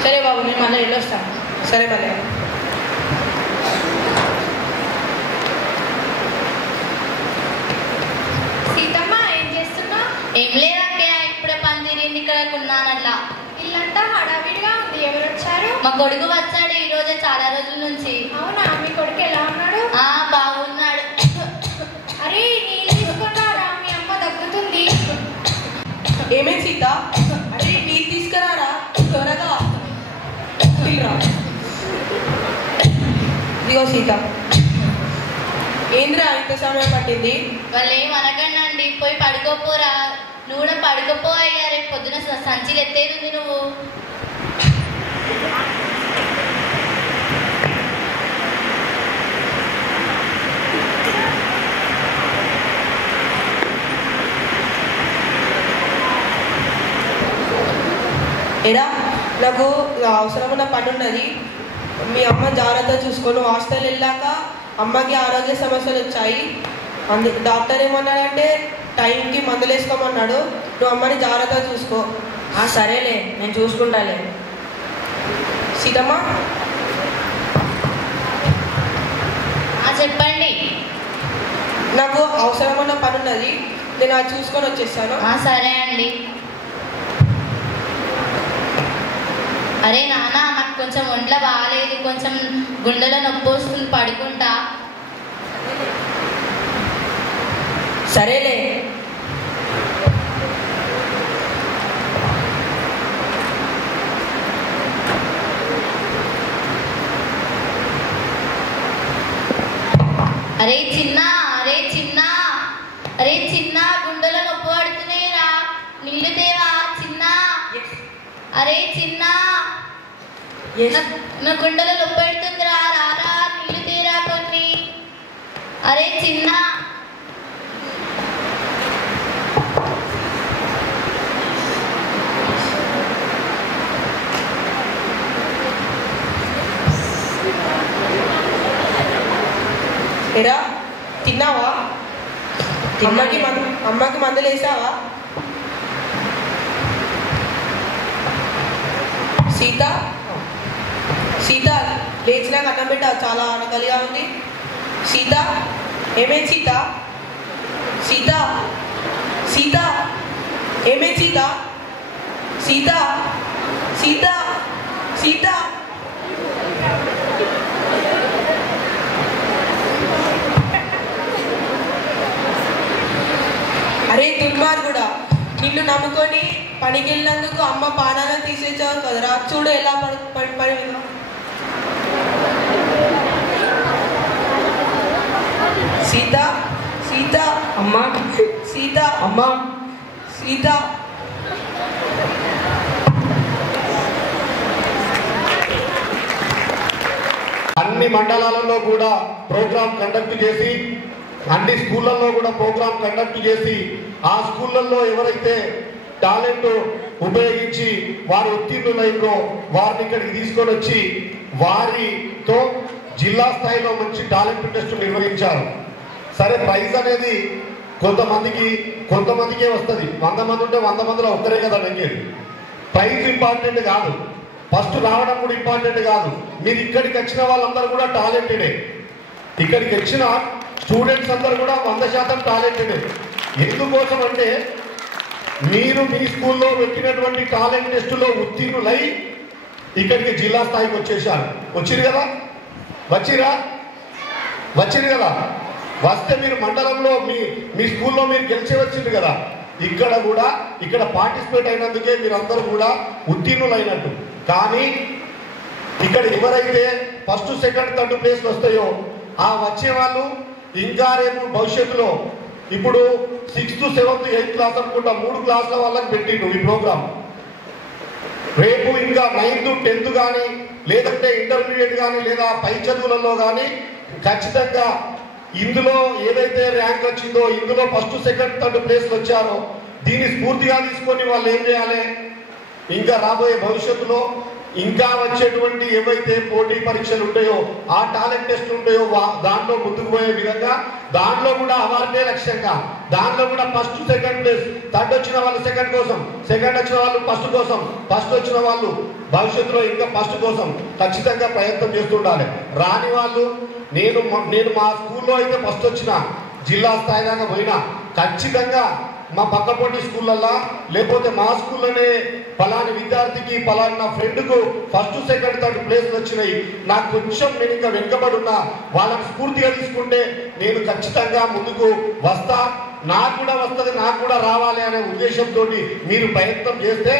సరే బాబు, నేను మళ్ళీ వెళ్ళొస్తాను. సరే మళ్ళీ. సీతమ్మ, ఏం చేస్తున్నా? ఏం లేదక్కయ్య, ఇప్పుడే పని తిరిగింది, ఇక్కడ ఉన్నానట్లా. ఇల్లంతా హడావిడిగా ఉంది. ఎవరు వచ్చారు? మా కొడుకు వచ్చాడు ఈ రోజే, చాలా రోజుల నుంచి. అవునా? మీ కొడుకు ఎలా ఉన్నాడు? బాగున్నాడు. అరే, నీళ్ళు తీసుకున్నారా? మీ అమ్మ దగ్గుతుంది. ఏమేం సీత? అరే, నీళ్ళు తీసుకురారా త్వరగా. ఇదిగో సీత. ఏంద్రా ఇంత సమయం పట్టింది? వాళ్ళు ఏం అనకండి, పోయి పడుకోపోరా. నువ్వు కూడా పడుకోపో అయ్యా, రేపు పొద్దున సంచిలు ఎత్తేది నువ్వు. ఏడా, నాకు అవసరమైన పని ఉన్నది. మీ అమ్మ జాగ్రత్త చూసుకోను. హాస్టల్ వెళ్ళాక అమ్మకి ఆరోగ్య సమస్యలు వచ్చాయి. డాక్టర్ ఏమన్నాడంటే టైంకి మందులు వేసుకోమన్నాడు. నువ్వు అమ్మని జాగ్రత్త చూసుకో. సరేలే, నేను చూసుకుంటాలే. సీతమ్మ, చెప్పండి. నాకు అవసరమైన పని ఉన్నది, నేను అది చూసుకొని వచ్చేస్తాను. సరే అండి. అరే నాన్న, నాకు కొంచెం ఒంట్లో బాగాలేదు, కొంచెం గుండెలో నొప్పి వస్తుంది, పడుకుంటా. సరేలే. అరే చిన్న అరే చిన్న అరే చిన్న గుండెలో నొప్పి పడుతున్నాయిరా, నీళ్ళు తేవా చిన్న. అరే చిన్న నా గుండెలో నొప్పి పెడుతుందిరా, రారా నీళ్ళు తేరా కొన్ని. అరే చిన్న ఎరా తిన్నావా? అమ్మకి మందులు వేసావా? సీత సీత లేచినాక అన్నం పెట్ట, చాలా ఆనకలిగా ఉంది. సీత ఏమేంటి సీత? సీత సీత ఏమేంటి సీత? సీత సీత సీత అరే దుర్మార్గుడా, నిన్ను నమ్ముకొని పనికి వెళ్ళినందుకు అమ్మ పానాలను తీసేసావు కదరా. చూడు ఎలా పడి సీత సీత అమ్మా సీత అమ్మా సీత అన్ని మండలాలలో కూడా ప్రోగ్రాం కండక్ట్ చేసి, అన్ని స్కూళ్ళల్లో కూడా ప్రోగ్రాం కండక్ట్ చేసి, ఆ స్కూళ్ళల్లో ఎవరైతే టాలెంట్ ఉపయోగించి వారు ఉత్తీర్ణులైనో వారిని ఇక్కడికి తీసుకొని వచ్చి వారితో జిల్లా స్థాయిలో మంచి టాలెంట్ టెస్ట్ నిర్వహించారు. సరే, ప్రైజ్ అనేది కొంతమందికే వస్తుంది. 100 మంది ఉంటే 100 మందిలో ఒక్కరే కదా నెగ్గేది. ప్రైజ్ ఇంపార్టెంట్ కాదు, ఫస్ట్ రావడం కూడా ఇంపార్టెంట్ కాదు. మీరు ఇక్కడికి వచ్చిన వాళ్ళందరూ కూడా టాలెంటెడే. ఇక్కడికి వచ్చిన స్టూడెంట్స్ అందరూ కూడా 100% టాలెంటెడే. ఎందుకోసం అంటే మీరు మీ స్కూల్లో పెట్టినటువంటి టాలెంట్ టెస్టులో ఉత్తీర్ణులై ఇక్కడికి జిల్లా స్థాయికి వచ్చేసారు. వచ్చిరు కదా? వచ్చిరు కదా? వస్తే మీరు మండలంలో మీ స్కూల్లో మీరు గెలిచి వచ్చింది కదా. ఇక్కడ పార్టిసిపేట్ అయినందుకే మీరందరూ కూడా ఉత్తీర్ణులైనట్టు. కానీ ఇక్కడ ఎవరైతే ఫస్ట్ సెకండ్ థర్డ్ ప్లేస్లు వస్తాయో ఆ వచ్చే వాళ్ళు ఇంకా రేపు భవిష్యత్తులో ఇప్పుడు 6th 7th 8th క్లాస్ అనుకుంటా 3 క్లాసుల వాళ్ళకి పెట్టిండు ఈ ప్రోగ్రామ్. రేపు ఇంకా 9th 10th కానీ లేదంటే ఇంటర్మీడియట్ కానీ లేదా పై చదువులలో కానీ ఖచ్చితంగా ఇందులో ఏదైతే ర్యాంక్ వచ్చిందో ఇందులో ఫస్ట్ సెకండ్ థర్డ్ ప్లేస్లు వచ్చారో దీన్ని స్ఫూర్తిగా తీసుకొని వాళ్ళు ఏం చేయాలి, ఇంకా రాబోయే భవిష్యత్తులో ఇంకా వచ్చేటువంటి ఏవైతే పోటీ పరీక్షలు ఉంటాయో ఆ టాలెంట్ టెస్ట్ ఉంటాయో దాంట్లో ముందుకు పోయే విధంగా దాంట్లో కూడా అవార్డే లక్ష్యంగా, దాంట్లో కూడా ఫస్ట్ సెకండ్ ప్లేస్, థర్డ్ వచ్చిన వాళ్ళు సెకండ్ కోసం, సెకండ్ వచ్చిన వాళ్ళు ఫస్ట్ కోసం, ఫస్ట్ వచ్చిన వాళ్ళు భవిష్యత్తులో ఇంకా ఫస్ట్ కోసం ఖచ్చితంగా ప్రయత్నం చేస్తుండాలి. రాని వాళ్ళు నేను మా స్కూల్లో అయితే ఫస్ట్ వచ్చిన జిల్లా స్థాయి దాకా పోయినా ఖచ్చితంగా మా పక్కపొంటి స్కూళ్ళల్లో లేకపోతే మా స్కూల్లోనే పలాని విద్యార్థికి పలాని నా ఫ్రెండ్కు ఫస్ట్ సెకండ్ థర్డ్ ప్లేస్లు వచ్చినాయి, నాకు కొంచెం నేను ఇంకా వెనుకబడి ఉన్నా, వాళ్ళని స్ఫూర్తిగా తీసుకుంటే నేను ఖచ్చితంగా ముందుకు వస్తా, నాకు కూడా వస్తుంది, నాకు కూడా రావాలి అనే ఉద్దేశంతో మీరు ప్రయత్నం చేస్తే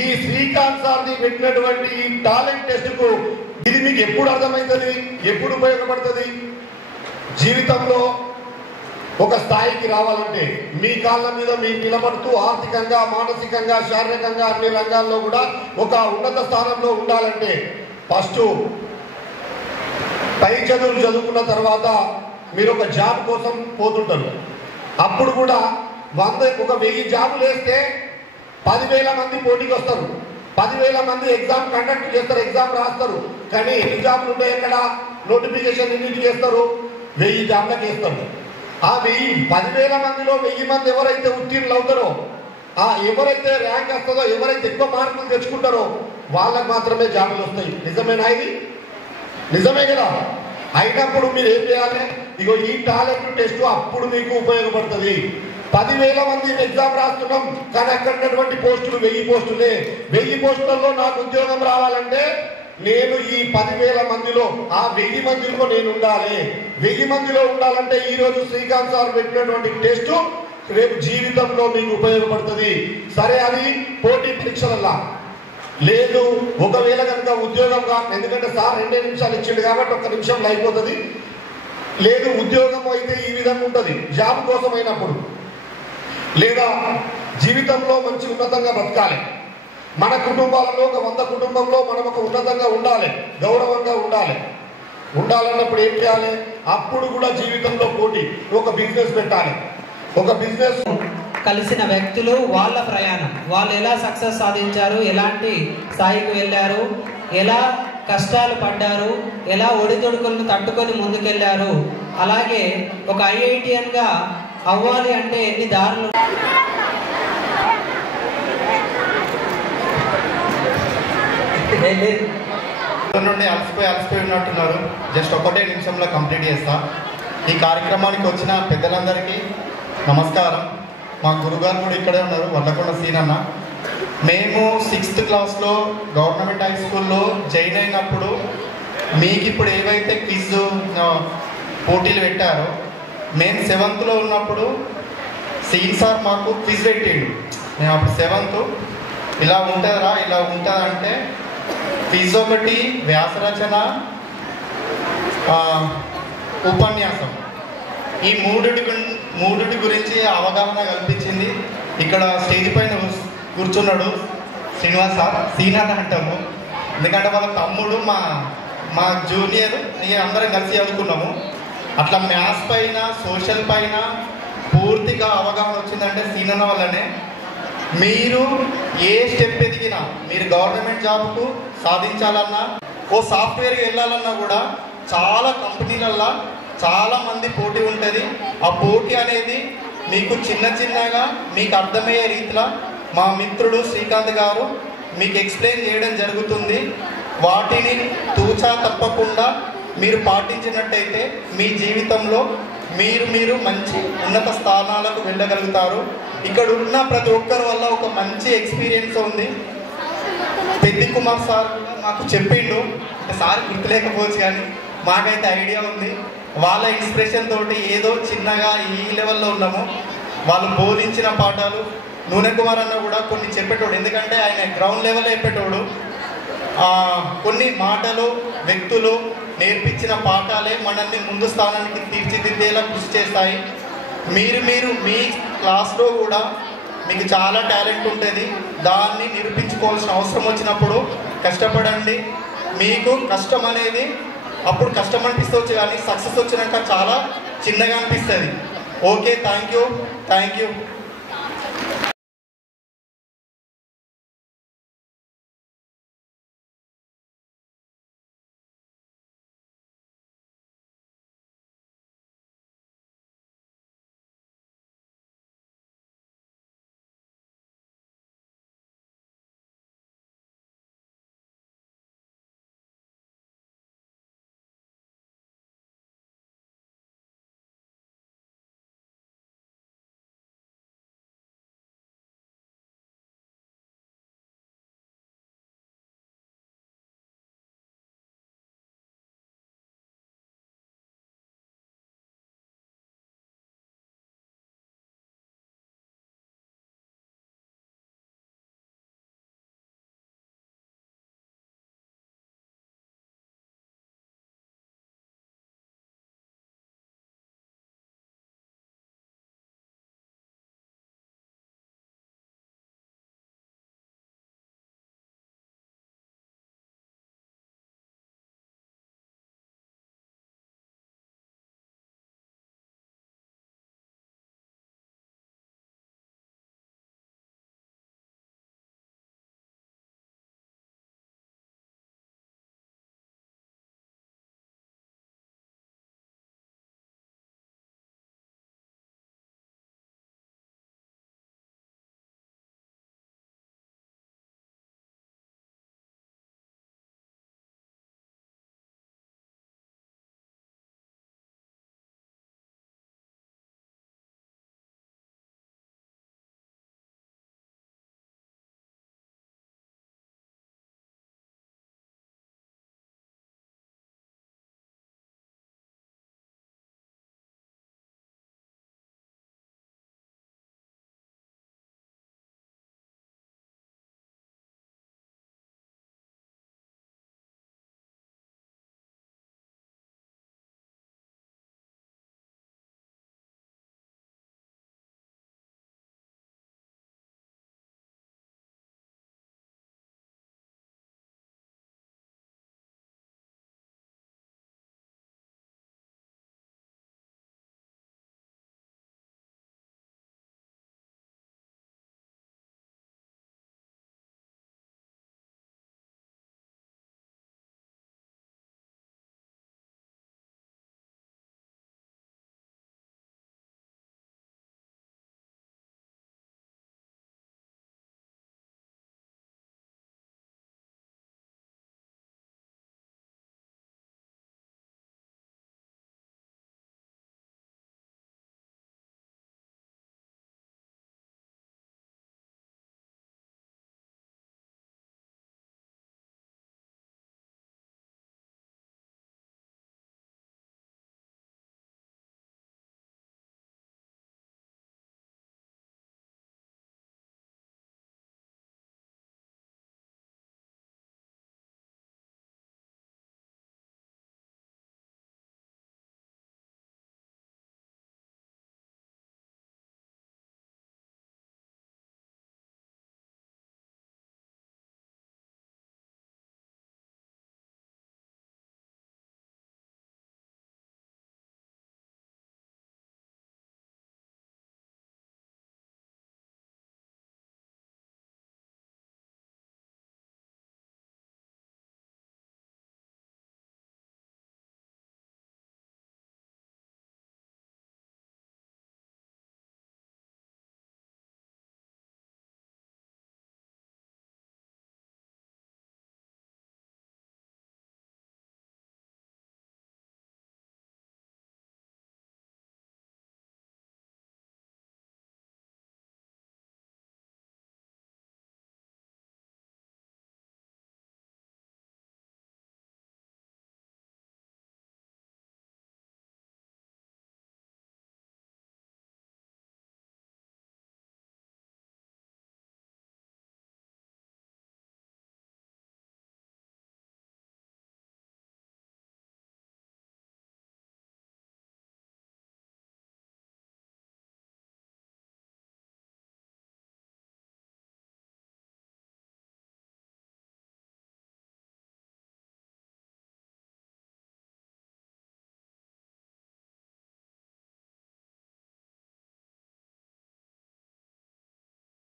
ఈ శ్రీకాంత్ సార్ని పెట్టినటువంటి ఈ టాలెంట్ టెస్ట్కు ఇది మీకు ఎప్పుడు అర్థమవుతుంది, ఎప్పుడు ఉపయోగపడుతుంది? జీవితంలో ఒక స్థాయికి రావాలంటే మీ కాళ్ళ మీద మీరు నిలబడుతూ ఆర్థికంగా మానసికంగా శారీరకంగా అన్ని రంగాల్లో కూడా ఒక ఉన్నత స్థానంలో ఉండాలంటే ఫస్ట్ పై చదువులు చదువుకున్న తర్వాత మీరు ఒక జాబ్ కోసం పోతుంటారు. అప్పుడు కూడా 1000 జాబులు వేస్తే 10,000 మంది పోటీకి వస్తారు, 10,000 మంది ఎగ్జామ్ కండక్ట్ చేస్తారు, ఎగ్జామ్ రాస్తారు. కానీ ఎన్ని జాబులు ఉంటాయి? ఎక్కడ నోటిఫికేషన్ ఎన్నింటికి చేస్తారు? 1000 జాబులకు వేస్తారు. ఆ 10,000 మందిలో 1000 మంది ఎవరైతే ఉత్తీర్ణులు అవుతారో, ఆ ఎవరైతే ర్యాంక్ వస్తుందో, ఎవరైతే ఎక్కువ మార్కులు తెచ్చుకుంటారో వాళ్ళకి మాత్రమే జాబులు వస్తాయి. నిజమేనా? ఇది నిజమే కదా? అయినప్పుడు మీరు ఏం చేయాలి? ఇగో ఈ టాలెంట్ టెస్ట్ అప్పుడు మీకు ఉపయోగపడుతుంది. 10,000 మంది ఎగ్జామ్ రాస్తున్నాం కానీ అక్కడ ఉన్నటువంటి పోస్టులు 1000 పోస్టులే. 1000 పోస్టులలో నాకు ఉద్యోగం రావాలంటే నేను ఈ 10,000 మందిలో ఆ 1000 మందిలో నేను ఉండాలి. 1000 మందిలో ఉండాలంటే ఈ రోజు శ్రీకాంత్ సార్ పెట్టినటువంటి టెస్ట్ రేపు జీవితంలో మీకు ఉపయోగపడుతుంది. సరే, అది పోటీ పరీక్షలల్లా లేదు. ఒకవేళ కనుక ఉద్యోగం ఎందుకంటే సార్ 2 నిమిషాలు ఇచ్చిండు కాబట్టి 1 నిమిషంలో అయిపోతుంది. లేదు ఉద్యోగం అయితే ఈ విధంగా ఉంటుంది, జాబ్ కోసం అయినప్పుడు, లేదా జీవితంలో మంచి ఉన్నతంగా బతకాలి, మన కుటుంబాలలో ఒక 100 కుటుంబంలో మనం ఒక ఉన్నతంగా ఉండాలి, గౌరవంగా ఉండాలన్నప్పుడు ఏం చేయాలి? అప్పుడు కూడా జీవితంలో పోటీ, ఒక బిజినెస్ పెట్టాలి. ఒక బిజినెస్ కలిసిన వ్యక్తులు వాళ్ళ ప్రయాణం, వాళ్ళు ఎలా సక్సెస్ సాధించారు, ఎలాంటి స్థాయికి వెళ్ళారు, ఎలా కష్టాలు పడ్డారు, ఎలా ఒడిదొడుకులను తట్టుకొని ముందుకెళ్ళారు, అలాగే ఒక ఐఐటియన్గా అవ్వాలి అంటే ఎన్ని దారులు. నుండి అలసిపోయి ఉన్నట్టున్నారు. జస్ట్ ఒకటే నిమిషంలో కంప్లీట్ చేస్తా. ఈ కార్యక్రమానికి వచ్చిన పెద్దలందరికీ నమస్కారం. మా గురుగారు కూడా ఇక్కడే ఉన్నారు, వల్లకొండ సీనన్న. మేము 6th క్లాస్లో గవర్నమెంట్ హై స్కూల్లో జాయిన్ అయినప్పుడు మీకు ఇప్పుడు ఏవైతే క్విజ్ పోటీలు పెట్టారో, మేము 7th ఉన్నప్పుడు సీన్ సార్ మాకు క్విజ్ పెట్టిండు. మేము అప్పుడు 7th ఇలా ఉంటుందంటే క్విజ్ ఒకటి, వ్యాసరచన, ఉపన్యాసం, ఈ మూడిటి గురించి అవగాహన కల్పించింది. ఇక్కడ స్టేజ్ పైన కూర్చున్నాడు శ్రీనివాస్ సార్, సీనన్న అంటాము, ఎందుకంటే వాళ్ళ తమ్ముడు మా జూనియర్, అందరం కలిసి చదువుకున్నాము. అట్లా మ్యాథ్స్ పైన, సోషల్ పైన పూర్తిగా అవగాహన వచ్చిందంటే సీనన్న వల్లనే. మీరు ఏ స్టెప్ ఎదిగినా, మీరు గవర్నమెంట్ జాబ్కు సాధించాలన్నా, ఓ సాఫ్ట్వేర్కి వెళ్ళాలన్నా కూడా చాలా కంపెనీలల్లో చాలా మంది పోటీ ఉంటుంది. ఆ పోటీ అనేది మీకు చిన్నగా మీకు అర్థమయ్యే రీతిలో మా మిత్రుడు శ్రీకాంత్ గారు మీకు ఎక్స్ప్లెయిన్ చేయడం జరుగుతుంది. వాటిని తూచా తప్పకుండా మీరు పాటించినట్టయితే మీ జీవితంలో మీరు మంచి ఉన్నత స్థానాలకు వెళ్ళగలుగుతారు. ఇక్కడ ఉన్న ప్రతి ఒక్కరి వల్ల ఒక మంచి ఎక్స్పీరియన్స్ ఉంది. పెద్ది కుమార్ సార్ కూడా మాకు చెప్పిండు, సార్ గుర్తులేకపోవచ్చు కానీ మాకైతే ఐడియా ఉంది. వాళ్ళ ఇన్స్పిరేషన్ తోటి ఏదో చిన్నగా ఈ లెవెల్లో ఉన్నాము. వాళ్ళు బోధించిన పాఠాలు, నూనె కుమార్ అన్న కూడా కొన్ని చెప్పేటోడు, ఎందుకంటే ఆయన గ్రౌండ్ లెవెల్లో చెప్పేటోడు. కొన్ని మాటలు, వ్యక్తులు నేర్పించిన పాఠాలే మనల్ని ముందు స్థానానికి తీర్చిదిద్దేలా కృషి చేస్తాయి. మీరు మీ క్లాస్లో కూడా మీకు చాలా టాలెంట్ ఉంటుంది, దాన్ని నిరూపించుకోవాల్సిన అవసరం వచ్చినప్పుడు కష్టపడండి. మీకు కష్టం అనేది అప్పుడు కష్టం అనిపిస్తవచ్చు, కానీ సక్సెస్ వచ్చినాక చాలా చిన్నగా అనిపిస్తుంది. Okay, thank you.